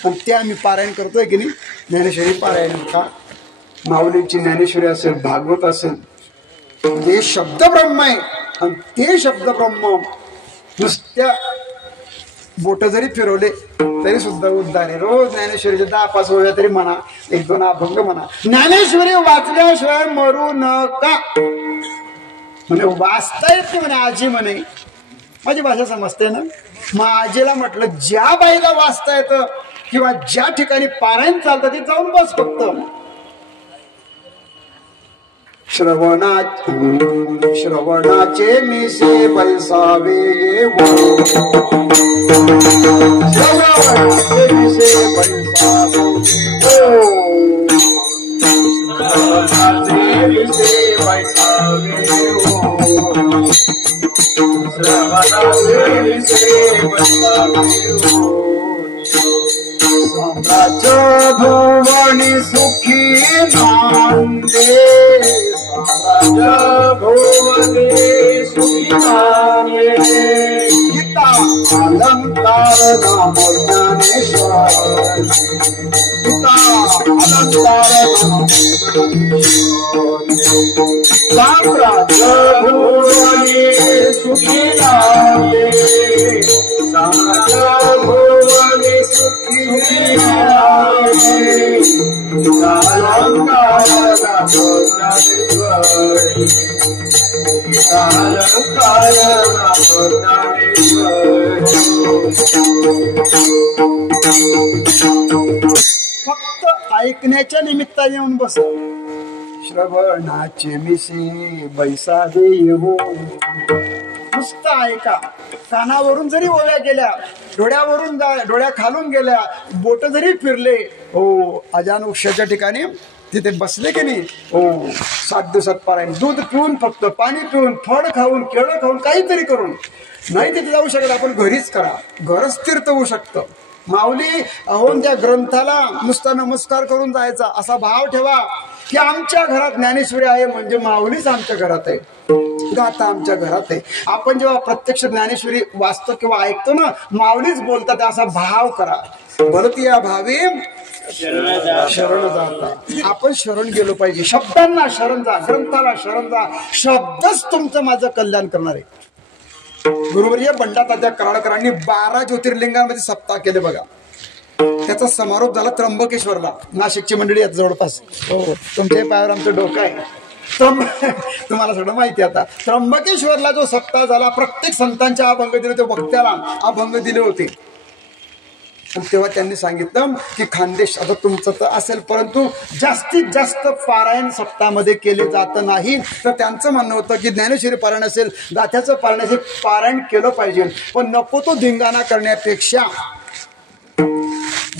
आणि ते आम्ही पारायण करतोय की नाही. ज्ञानेश्वरी पारायण का, माऊलीची ज्ञानेश्वरी असेल, भागवत असेल, ते शब्द ब्रह्म आहे. आणि ते शब्द ब्रह्म नुसत्या बोट जरी फिरवले तरी सुद्धा उद्धार आहे. रोज ज्ञानेश्वरीचे 10-5 ओव्या तरी म्हणा, 1-2 अभंग म्हणा. ज्ञानेश्वरी वाचल्याशिवाय मरू नका. म्हणे वाचता येत नाही म्हणे आजी. म्हणे माझी भाषा समजते ना. मग आजीला म्हटलं, ज्या बाईला वाचता येतं किंवा ज्या ठिकाणी पारायण चालतं ते जाऊन बस फक्त. श्रवणाचे मिसे बैसावे येवो, श्रवणाचे मिसे बैसावे येवो, श्रवणाचे मिसे बैसावे येवो, श्रवणाचे मिसे बैसावे येवो. साम्राज्य भुवनी सुखी नांदे, भुवने सुखी नांदे. गीता अलंकार नाम ज्ञानेश्वर, गीता अलंकार नाम साम्राज्य भुवने सुखी नांदे, साम्राज्य भुवने सुखी नांदे. अलंकार नाम फक्त ऐकण्याच्या निमित्ताने येऊन बस. श्रवणाचे मिसे बैसावे येवो. नुसतं ऐका. कानावरून जरी ओव्या गेल्या, डोळ्यावरून डोळ्या खालून गेल्या, बोट जरी फिरले, हो अजान वृक्षाच्या ठिकाणी तिथे बसले की नाही, हो 7 दिवसात पारायण. दूध पिऊन, फक्त पाणी पिऊन, फळ खाऊन, केळं खाऊन, काहीतरी करून नाही तिथे जाऊ शकत. आपण घरीच करा, घरच तीर्थ होऊ शकतं. माऊली अहो त्या ग्रंथाला नुसता नमस्कार करून जायचा असा भाव ठेवा की आमच्या घरात ज्ञानेश्वरी आहे म्हणजे माऊलीच आमच्या घरात आहे, गाथा आमच्या घरात आहे. आपण जेव्हा प्रत्यक्ष ज्ञानेश्वरी वाचतो किंवा ऐकतो ना, माऊलीच बोलतात असा भाव करा. भरती या भावी शरण जाता. आपण शरण गेलो पाहिजे. शब्दांना शरण जा, ग्रंथाला शरण जा. शब्दच तुमचं माझं कल्याण करणार आहे. गुरुवर्य बंडा तात्या कराडकरांनी 12 ज्योतिर्लिंगांमध्ये सप्ताह केले बघा. त्याचा समारोप झाला त्र्यंबकेश्वरला. नाशिकची मंडळी आहेत जवळपास. हो, तुमच्या पायावर आमचं डोकं आहे. तुम्हाला सगळं माहिती आता. त्र्यंबकेश्वरला जो सप्ताह झाला, प्रत्येक संतांचे अभंग दिले होते, वक्त्याला अभंग दिले होते. तेव्हा त्यांनी सांगितलं की खानदेश आता तुमचं तर असेल, परंतु जास्तीत जास्त पारायण सप्ताहामध्ये केले जात नाही. तर त्यांचं म्हणणं होतं की ज्ञानेश्वरी पारायण असेल, गाथ्याचं पारायण असेल, पारायण केलं पाहिजे, पण नको तो धिंगाणा करण्यापेक्षा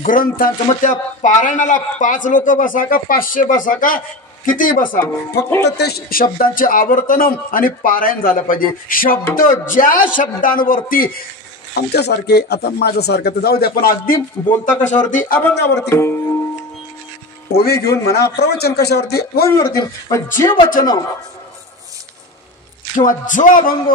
ग्रंथांचं. मग त्या पारायणाला 5 लोक बसा का 500 बसा का किती बसा, फक्त ते शब्दांचे आवर्तन आणि पारायण झालं पाहिजे. शब्द ज्या शब्दांवरती आमच्यासारखे, आता माझ्यासारखं तर जाऊ द्या, पण अगदी बोलता कशावरती, अभंगावरती. ओवी घेऊन म्हणा, प्रवचन कशावरती, ओवीवरती. पण जे वचन किंवा जो अभंग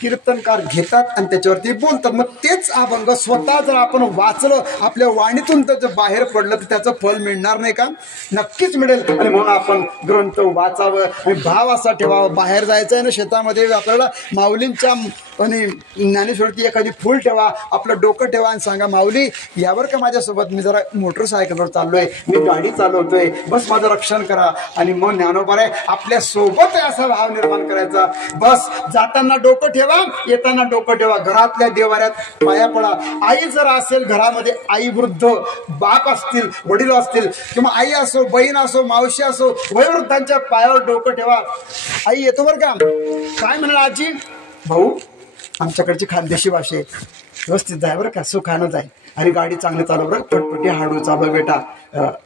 कीर्तनकार घेतात आणि त्याच्यावरती बोलतात, मग तेच अभंग स्वतः जर आपण वाचलं, आपल्या वाणीतून त्याचं बाहेर पडलं, तर त्याचं फल मिळणार नाही का? नक्कीच मिळेल. आणि म्हणून आपण ग्रंथ वाचावं आणि भाव असा ठेवावा. बाहेर जायचं आहे ना शेतामध्ये, आपल्याला माऊलींच्या आणि ज्ञानेश्वरची एखादी फूल ठेवा, आपलं डोकं ठेवा आणि सांगा, माऊली यावर का माझ्यासोबत, मी जरा मोटरसायकलवर चाललोय, मी गाडी चालवतोय, बस माझं रक्षण करा. आणि मग ज्ञानोबा आपल्या सोबत असा भाव निर्माण करायचा. बस जाताना डोकं ठेवा, येताना डोकं ठेवा. घरातल्या देवाऱ्यात पाया पडा. आई जर असेल घरामध्ये, आई वृद्ध, बाप असतील, वडील असतील, किंवा आई असो, बहीण असो, मावशी असो, वयोवृद्धांच्या पायावर डोकं ठेवा. आई येतो बरं का, काय म्हणाल आजी? भाऊ आमच्याकडची खानदेशी भाषा आहे, व्यवस्थित जाय बरं का, सुखानं जाय, आणि गाडी चांगली चालव बरं, पटपटी हळू चालव बेटा.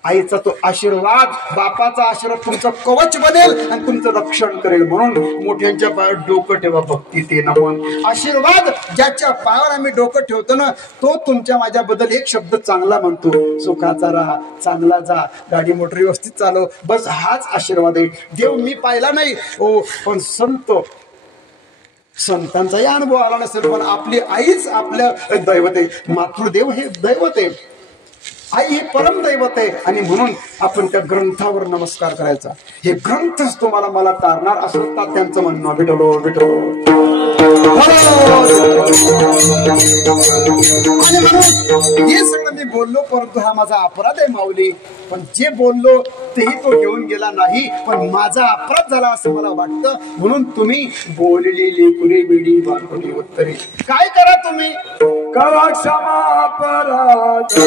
आईचा तो आशीर्वाद, बापाचा आशीर्वाद तुमचं कवच बनेल आणि तुमचं रक्षण करेल. म्हणून मोठ्यांच्या पायावर डोकं ठेवा, भक्ती ते नमन. आशीर्वाद ज्याच्या पायावर आम्ही डोकं ठेवतो ना, तो तुमच्या माझ्याबद्दल एक शब्द चांगला म्हणतो, सुखाचा राहा, चांगला जा, गाडी मोटर व्यवस्थित चालव, बस हाच आशीर्वाद आहे. देव मी पाहिला नाही हो, पण संतांचाही अनुभव आला नसेल, पण आपली आईच आपल्या दैवत आहे. मातृदेव हे दैवत आहे, आई हे परम दैवत आहे. आणि म्हणून आपण त्या ग्रंथावर नमस्कार करायचा. हे ग्रंथच तुम्हाला मला तारणार असं तात्यांचं म्हणणं. विठलो विठलो. हे सगळं मी बोललो, परंतु हा माझा अपराध आहे माऊली. पण जे बोललो तेही तो घेऊन गेला नाही, पण माझा अपराध झाला असं मला वाटतं. म्हणून तुम्ही बोललेली पुरी बिडी बांधली उत्तरे काय करा, तुम्ही करा क्षमा अपराध.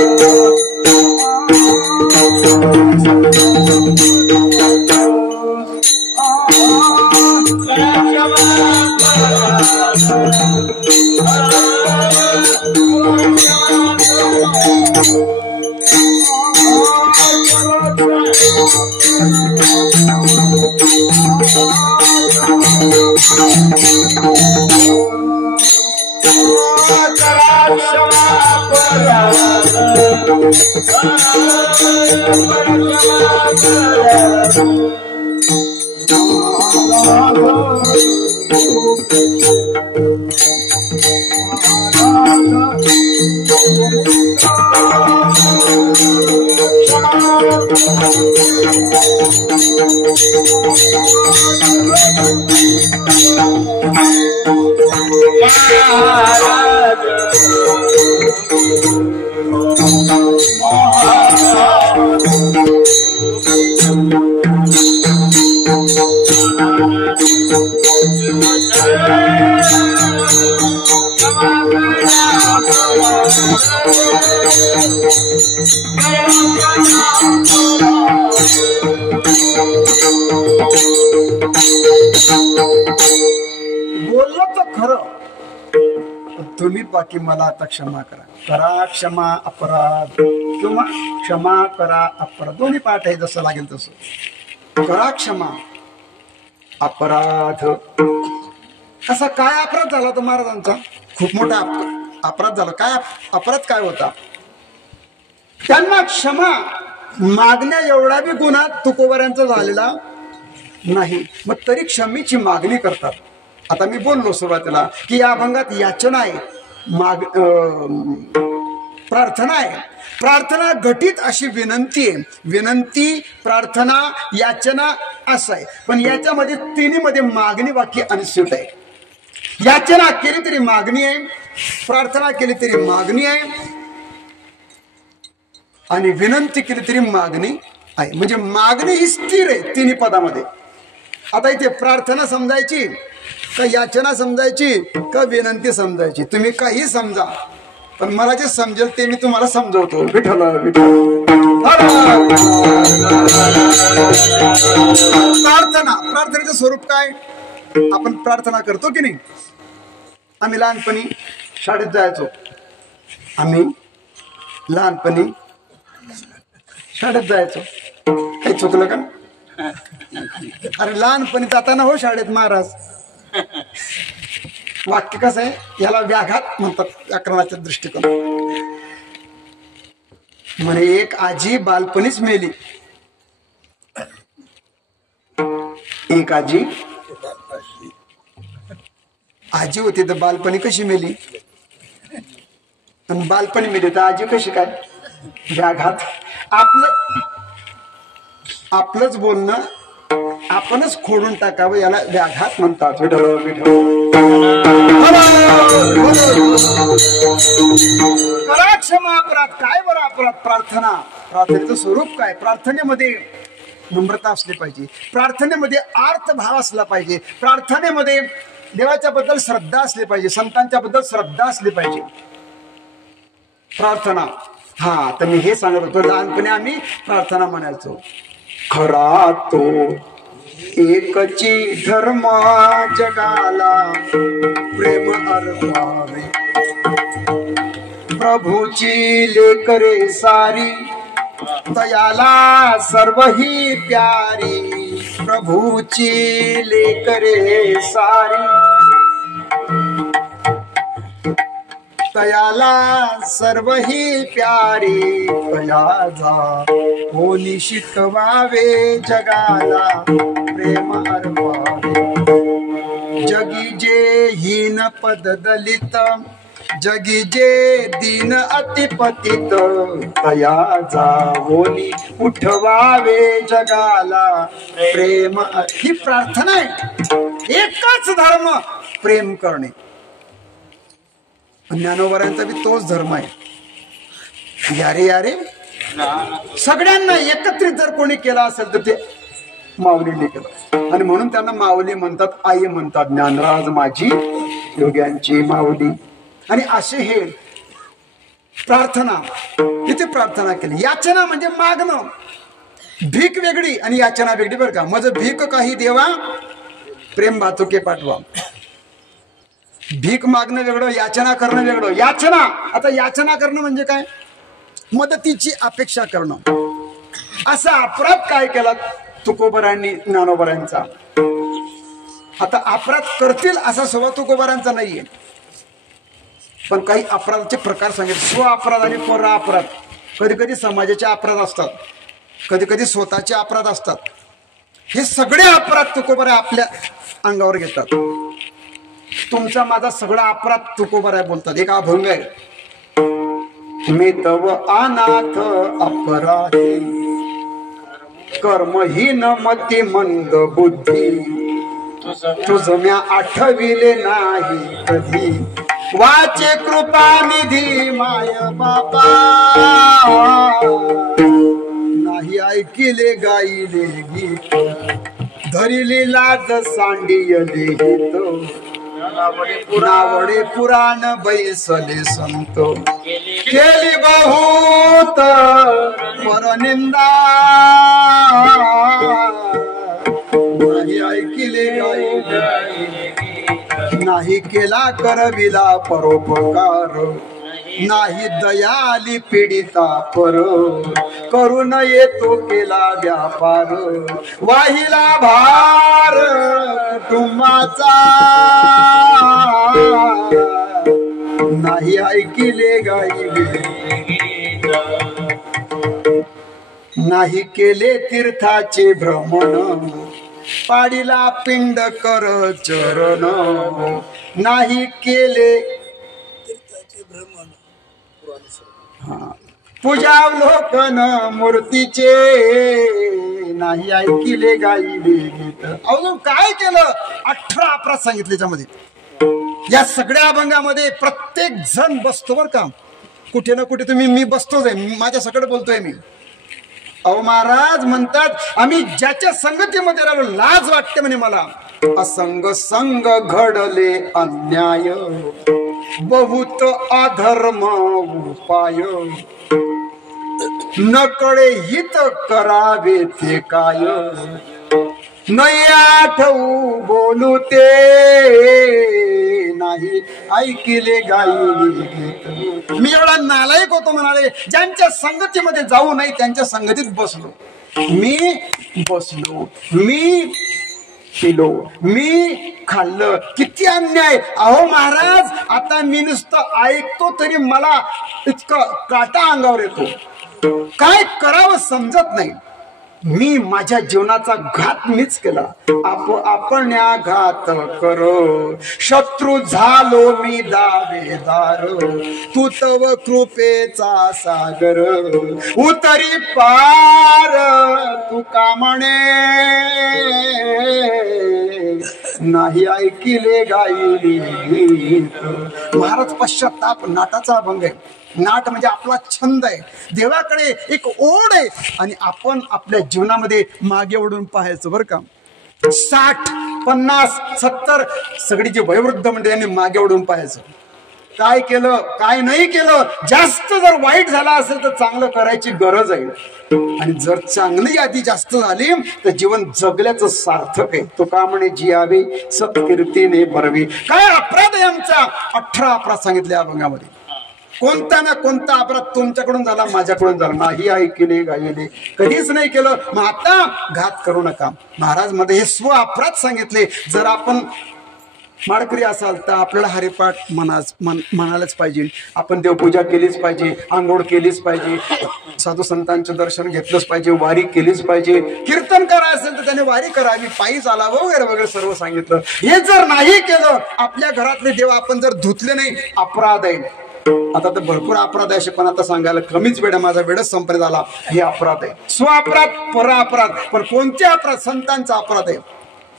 बोललो तर खरं, तुम्ही बाकी मला आता क्षमा करा. करा क्षमा अपराध, किंवा क्षमा करा अपराध, दोन्ही पाठ आहे, जसं लागेल तसं. करा क्षमा अपराध. असा काय अपराध झाला तो महाराजांचा? खूप मोठा अपराध झाला. काय अपराध काय होता? त्यांना क्षमा मागण्या एवढा बी गुन्हा तुकोबऱ्यांचा झालेला नाही, मग तरी क्षमेची मागणी करतात. आता मी बोललो सुरुवातीला की या अभंगात याचना आहे, प्रार्थना आहे. प्रार्थना घटित अशी विनंती आहे. विनंती, प्रार्थना, याचना असं आहे. पण याच्यामध्ये तिन्ही मध्ये मागणी वाक्य अनुस्यूत आहे. याचना केली तरी मागणी आहे, प्रार्थना केली तरी मागणी आहे, आणि विनंती केली तरी मागणी आहे. म्हणजे मागणी ही स्थिर आहे तिन्ही पदामध्ये. आता इथे प्रार्थना समजायची का याचना समजायची का विनंती समजायची, तुम्ही काही समजा, पण मला जे समजेल ते मी तुम्हाला समजवतो. विठ्ठल विठ्ठल. प्रार्थनेचं स्वरूप काय? आपण प्रार्थना करतो की नाही? आम्ही लहानपणी शाळेत जायचो. काही चुकलं का? अरे लहानपणी जाताना हो शाळेत महाराज, वाक्य कसं आहे, याला व्याघात म्हणतात व्याकरणाच्या दृष्टिकोन. म्हणे एक आजी बालपणीच मेली. एक आजी होती तर बालपणी कशी मेली? पण बालपणी मेली तर आजी कशी काय? व्याघात. आपलंच बोलणं आपणच खोडून टाकावं, याला व्याघात म्हणतात. करा क्षमा अपराध. काय बरं अपराध? प्रार्थनेचं स्वरूप काय? प्रार्थनेमध्ये नम्रता असली पाहिजे, प्रार्थनेमध्ये अर्थभाव असला पाहिजे, प्रार्थनेमध्ये देवाच्या बद्दल श्रद्धा असली पाहिजे, संतांच्या बद्दल श्रद्धा असली पाहिजे. प्रार्थना. हा, तर मी हे सांगत होतो, लहानपणी आम्ही प्रार्थना म्हणायचो. खरा तो एकची धर्म जगाला प्रेम अर्पावे, प्रभूची लेकरे सारी तयाला सर्व ही प्यारी. प्रभूची लेकरे सारी तयाला सर्व ही प्यारी. तयाचा होनी शिकवावे जगाला प्रेम अर्पावे. जगी जे हीन पद दलित, जगी जे दीन अतिपतित, तयाचा होनी उठवावे जगाला प्रेम. ही प्रार्थना आहे. एकच धर्म प्रेम करणे. ज्ञानोबरांचा बी तोच धर्म आहे. यारे सगळ्यांना एकत्रित जर कोणी केला असेल तर ते माऊलींनी केलं, आणि म्हणून त्यांना माऊली म्हणतात, आई म्हणतात. ज्ञानराज माझी योग्यांची माऊली. आणि असे हे प्रार्थना, इथे प्रार्थना केली. याचना म्हणजे मागणं. भीक वेगळी आणि याचना वेगळी बरं का. माझं भीक काही देवा, प्रेम भातुके पाठवा. भीक मागणं वेगळं, याचना करणं वेगळं. याचना, आता याचना करणं म्हणजे काय? मदतीची अपेक्षा करणं. असा अपराध काय केला तुकोबरांनी, ज्ञानोबरांचा? आता अपराध करतील असा स्वभाव तुकोबरांचा नाहीये, पण काही अपराधाचे प्रकार सांगितले. स्व अपराध आणि पर अपराध. कधी कधी समाजाचे अपराध असतात, कधी कधी स्वतःचे अपराध असतात. हे सगळे अपराध तुकोबरा आपल्या अंगावर घेतात. तुमचा माझा सगळा अपराध तुकोबरा बोलतात. एक अभंग आहे. मी तव अनाथ अपराधी, कर्महीन मती मंद बुद्धी, तुझ म्या आठविले नाही कधी, वाचे कृपा निधी माय बापा, नाही ऐकिले गाईले गीत, धरिले लाज सांडियले हित, नावडे पुराण बैसले संत, केली बहुत परनिंदा, नाही ऐकिले गाईले, नाही केला करविला परोपकार, नाही दयाली पीडिता पर, करून येतो केला व्यापार, वाहिला भार कुटुंबाचा, नाही ऐकिले गाईले, नाही केले तीर्थाचे भ्रमण, पाडीला पिंड कर चरण, नाही केले पूजावलोकन मूर्तीचे, नाही ऐकिले गाईले गीत. अजून काय केलं? 18 अपराध सांगितले त्यामध्ये. या सगळ्या अभंगामध्ये प्रत्येक जण बसतो बर का, कुठे ना कुठे तुम्ही मी बसतोच आहे, माझ्या सकट बोलतोय मी. अहो महाराज म्हणतात आम्ही ज्याच्या संगतीमध्ये राहिलो लाज वाटते म्हणे मला. असंग संग घडले अन्याय बहुत अधर्म उपाय नकळे हित करावे ते काय नाही आठवू बोलू ते नाही ऐकले गाई. मी एवढा नालायक होतो म्हणाले, ज्यांच्या संगतीमध्ये जाऊ नाही त्यांच्या संगतीत बसलो, मी बसलो, मी पिलो, मी खाल्लं. किती अन्याय. अहो महाराज आता मी नुसतं ऐकतो तरी मला इतका काटा अंगावर येतो, काय करावं समजत नाही. मी माझ्या जीवनाचा घात मीच केला. आपण या घात करो शत्रू झालो मी दावेदार तू तव कृपेचा सागर उतरी पार तू का म्हणे नाही ऐकिले गायली. महाराज पश्चाताप नाटाचा अभंग आहे. नाट म्हणजे आपला छंद आहे, देवाकडे एक ओढ आहे आणि आपण आपल्या जीवनामध्ये मागे ओढून पाहायचं बरं का. 60, 50, 70 सगळी जे वयोवृद्ध म्हणजे त्यांनी मागे ओढून पाहायचं, काय केलं काय नाही केलं. जास्त जर वाईट झाला असेल तर चांगलं करायची गरज आहे, आणि जर चांगली यादी जास्त झाली तर जीवन जगल्याचं सार्थक आहे. तो का म्हणे जियावे सत्कीर्तीने बरवी. काय अपराध आहे आमचा? 18 अपराध सांगितले अभंगामध्ये. कोणता ना कोणता अपराध तुमच्याकडून झाला, माझ्याकडून झाला, नाही ऐकले गायले, कधीच नाही केलं. मग आता घात करू नका. महाराज मध्ये हे स्व अपराध सांगितले. जर आपण माळकरी असाल तर आपल्याला हरिपाठ म्हणायलाच पाहिजे, आपण देवपूजा केलीच पाहिजे, आंघोळ केलीच पाहिजे, साधू संतांचं दर्शन घेतलंच पाहिजे, वारी केलीच पाहिजे, कीर्तन करा असेल तर त्याने वारी करावी, पायी चालावं वगैरे वगैरे सर्व सांगितलं. हे जर नाही केलं, आपल्या घरातले देव आपण जर धुतले नाही, अपराध आहे. आता तर भरपूर अपराध आहे, पण आता सांगायला कमीच वेळ, माझा वेळच संपण्यात आला. हे अपराध आहे, स्व अपराध, पर अपराध. पण कोणते अपराध? संतांचा अपराध आहे.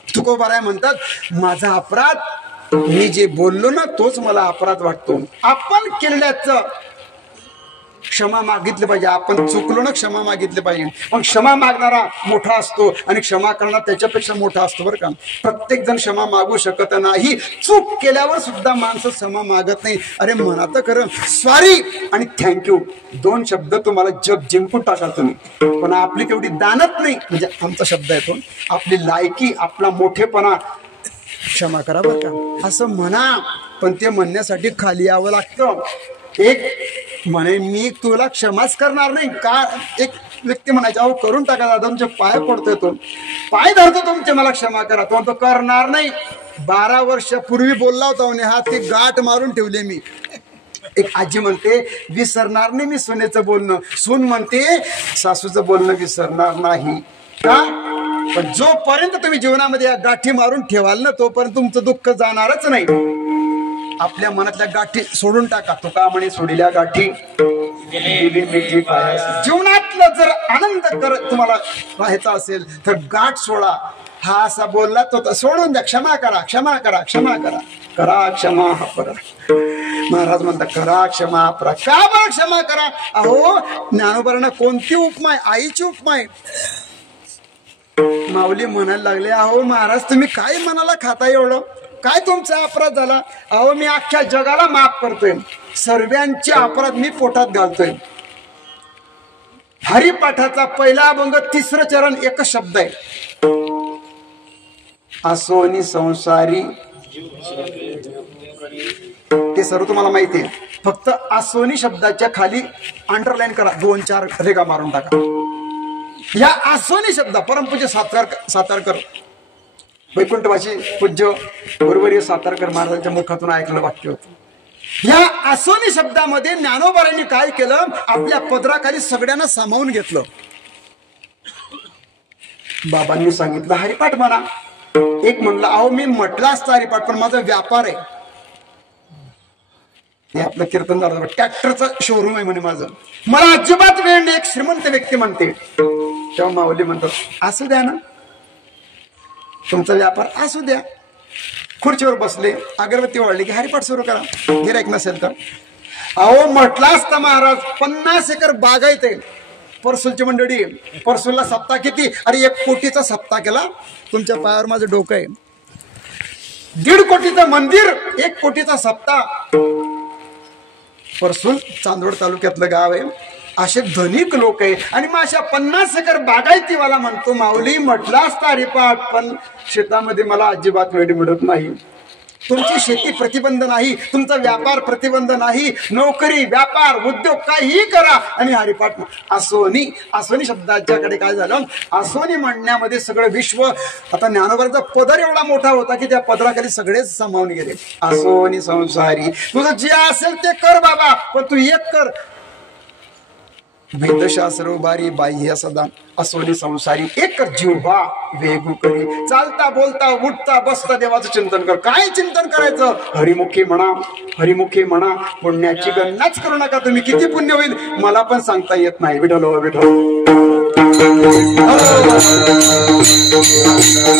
तुकोबाराय म्हणतात माझा अपराध मी जे बोललो ना तोच मला अपराध वाटतो. आपण केलेल्याचं क्षमा मागितली पाहिजे, आपण चुकलो ना क्षमा मागितली पाहिजे. पण क्षमा मागणारा मोठा असतो आणि क्षमा करणारा त्याच्यापेक्षा मोठा असतो बरं का. प्रत्येक जण क्षमा मागू शकत नाही. चूक केल्यावर सुद्धा माणसं क्षमा मागत नाही. अरे म्हणा तर खरं सॉरी आणि थँक्यू 2 शब्द तुम्हाला जग जिंकून टाका तुम्ही, पण आपली तेवढी दानत नाही. म्हणजे आमचा शब्द आहे तो, आपली लायकी, आपला मोठेपणा, क्षमा करा बरं का असं म्हणा. पण ते म्हणण्यासाठी खाली यावं लागतं. एक म्हणे मी तुला क्षमाच करणार नाही का. एक व्यक्ती म्हणायचे अहो करून टाका दादा, तुमचे पाय पडतोय, तो पाय धरतो तुमचे, मला क्षमा करा. तो करणार नाही. 12 वर्षापूर्वी बोलला होता म्हणे, हा ते गाठ मारून ठेवले मी. एक आजी म्हणते विसरणार नाही मी सोन्याचं बोलणं, सून म्हणते सासूचं बोलणं विसरणार नाही का. पण जोपर्यंत तुम्ही जीवनामध्ये या गाठी मारून ठेवाल ना तोपर्यंत तुमचं दुःख जाणारच नाही. आपल्या मनातल्या गाठी सोडून टाका. तो का म्हणे सोडल्या गाठी जीवनातलं जर आनंद करत तुम्हाला राहायचा असेल तर गाठ सोडा. हा असा बोलला तो सोडून द्या. क्षमा करा, क्षमा करा, क्षमा करा, करा क्षमा परा. महाराज म्हणतात करा क्षमा परा. का बरं क्षमा करा? अहो ज्ञानोबांना कोणती उपमा आहे? आईची उपमा आहे. माऊली म्हणायला लागले अहो महाराज तुम्ही काय मनाला खाता एवढं, काय तुमचा अपराध झाला? अहो मी अख्ख्या जगाला माफ करतोय, सर्वांचे अपराध मी पोटात घालतोय. हरिपाठाचा पहिला अभंग 3रं चरण एकच शब्द आहे, असोनी संसारी. ते सर्व तुम्हाला माहिती आहे. फक्त असोनी शब्दाच्या खाली अंडरलाईन करा, 2-4 रेगा मारून टाका. या आसोनी शब्द परमपूज्य सातारकर वैकुंठवासी पूज्य गुरुवर्य सातारकर महाराजांच्या मुखातून ऐकलं वाक्य होतं. या आसोनी शब्दामध्ये ज्ञानोबारांनी काय केलं, आपल्या पदराखाली सगळ्यांना सामावून घेतलं. बाबांनी सांगितलं हरिपाठ म्हणा. एक म्हणलं अहो मी म्हटलं असतं हरिपाठ पण माझा व्यापार आहे. हे आपलं कीर्तन झालं, ट्रॅक्टरचं शोरूम आहे म्हणे माझं, मला अजिबात वेळ नाही. एक श्रीमंत व्यक्ती म्हणते. तेव्हा माऊली म्हणतात असू द्या ना, तुमचा व्यापार असू द्या, खुर्चीवर बसले, अगरबत्ती वाढली की हरिपाठ सुरू करा, गिऱ्हाईक नसेल तर. अहो म्हटलं असतं महाराज 50 एकर बागायत आहे. परसूलची मंडळी, परसूलला सप्ताह किती? अरे 1 कोटीचा सप्ताह केला. तुमच्या पायावर माझं डोकं आहे. 1.5 कोटीचं मंदिर, 1 कोटीचा सप्ताह. परसूल चांदवड तालुक्यातलं गाव आहे. असे धनिक लोक आहे आणि मग अशा 50 एकर बागायतीवाला म्हणतो माऊली म्हटलं असतं हरिपाठ, पण शेतामध्ये मला अजिबात वेळ मिळत नाही. तुमची शेती प्रतिबंध नाही, तुमचा व्यापार प्रतिबंध नाही, नोकरी व्यापार उद्योग काहीही करा आणि हरिपाठ. आसोनी शब्दाच्याकडे काय झालं, आसोनी म्हणण्यामध्ये सगळं विश्व, आता ज्ञानोबाचा पदर एवढा मोठा होता की त्या पदराखाली सगळेच सामावून गेले. आसोनी संसारी, तुझं जे असेल ते कर बाबा, पण तू एक कर. वेदशास्त्र बारी बाह्य सदा असोनी संसारी, एक जीवा वेगू करी. चालता बोलता उठता बसता देवाचं चिंतन कर. काय चिंतन करायचं? हरिमुखी म्हणा, हरिमुखी म्हणा. पुण्याची गणनाच करू नका तुम्ही, किती पुण्य होईल मला पण सांगता येत नाही. विठ्ठल विठ्ठल.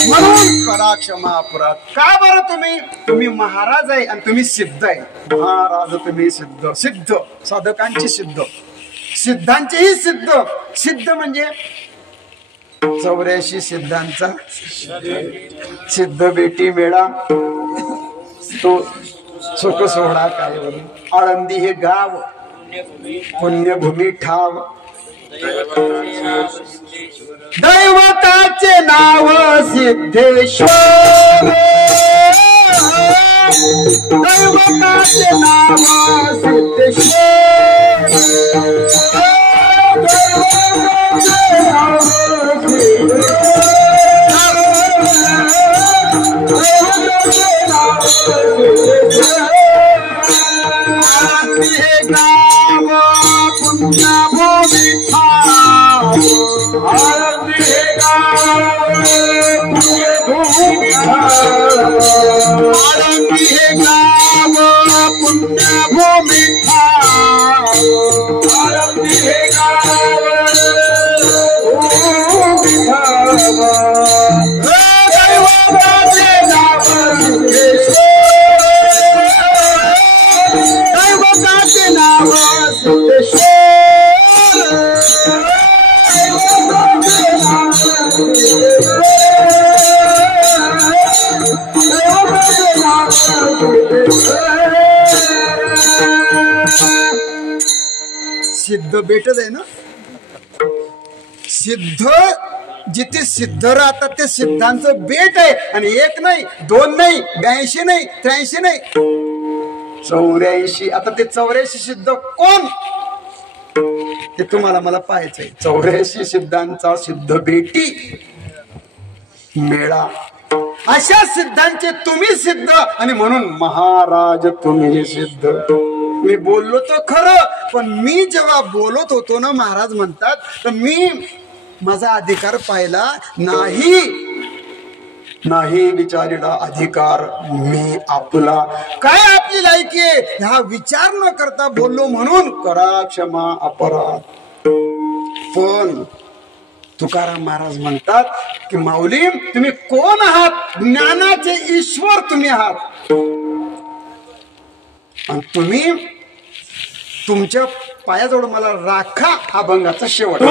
म्हणून करा क्षमा अपराध. का बरं? तुम्ही महाराज आहे आणि तुम्ही सिद्ध आहे. महाराज तुम्ही सिद्ध, सिद्ध साधकांची सिद्ध, सिद्धांचेही सिद्ध. सिद्ध म्हणजे 84 सिद्धांचा सिद्ध बेटी मेळा, तो सुख सोहळा काय वरून. आळंदी हे गाव पुण्यभूमी ठाव, दैवताचे नाव सिद्धेश्वर, दैवताचे नाव सिद्धेश्वर, दैवताचे नाव हे गाव पुण्यभूमी ठाव, आळंदी हे गाव पुण्यभूमी ठाव, आळंदी हे गाव पुण्यभूमी ठाव, आळंदी हे गाव भूमी ठाव. दैवताचे नाव सिद्धेश्वर, दैवताचे नाव सिद्धेश्वर, दैवताचे नाव सिद्धेश्वर, दैवताचे नाव सिद्धेश्वर. सिद्ध भेटत आहे ना. सिद्ध जिथे सिद्ध राहतात ते सिद्धांचं बेट आहे. आणि 1 नाही 2 नाही 82 नाही 83 नाही 84. आता ते 84 सिद्ध कोण ते तुम्हाला मला पाहायचंय. 84 सिद्धांचा सिद्ध बेटी मेळा. अशा सिद्धांचे तुम्ही सिद्ध आणि म्हणून महाराज तुम्ही सिद्ध. मी बोललो तो खरं, पण मी जेव्हा बोलत होतो ना महाराज म्हणतात तर मी माझा अधिकार पाहिला नाही. नाही विचारिला अधिकार मी आपला. काय आपली लायकी आहे हा विचार न करता बोललो म्हणून करा क्षमा अपराध. पण तुकाराम महाराज म्हणतात की माऊली तुम्ही कोण आहात? ज्ञानाचे ईश्वर तुम्ही आहात. आणि तुम्ही तुमच्या पायाजवळ मला राखा. हा भंगाचा शेवट.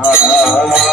Ah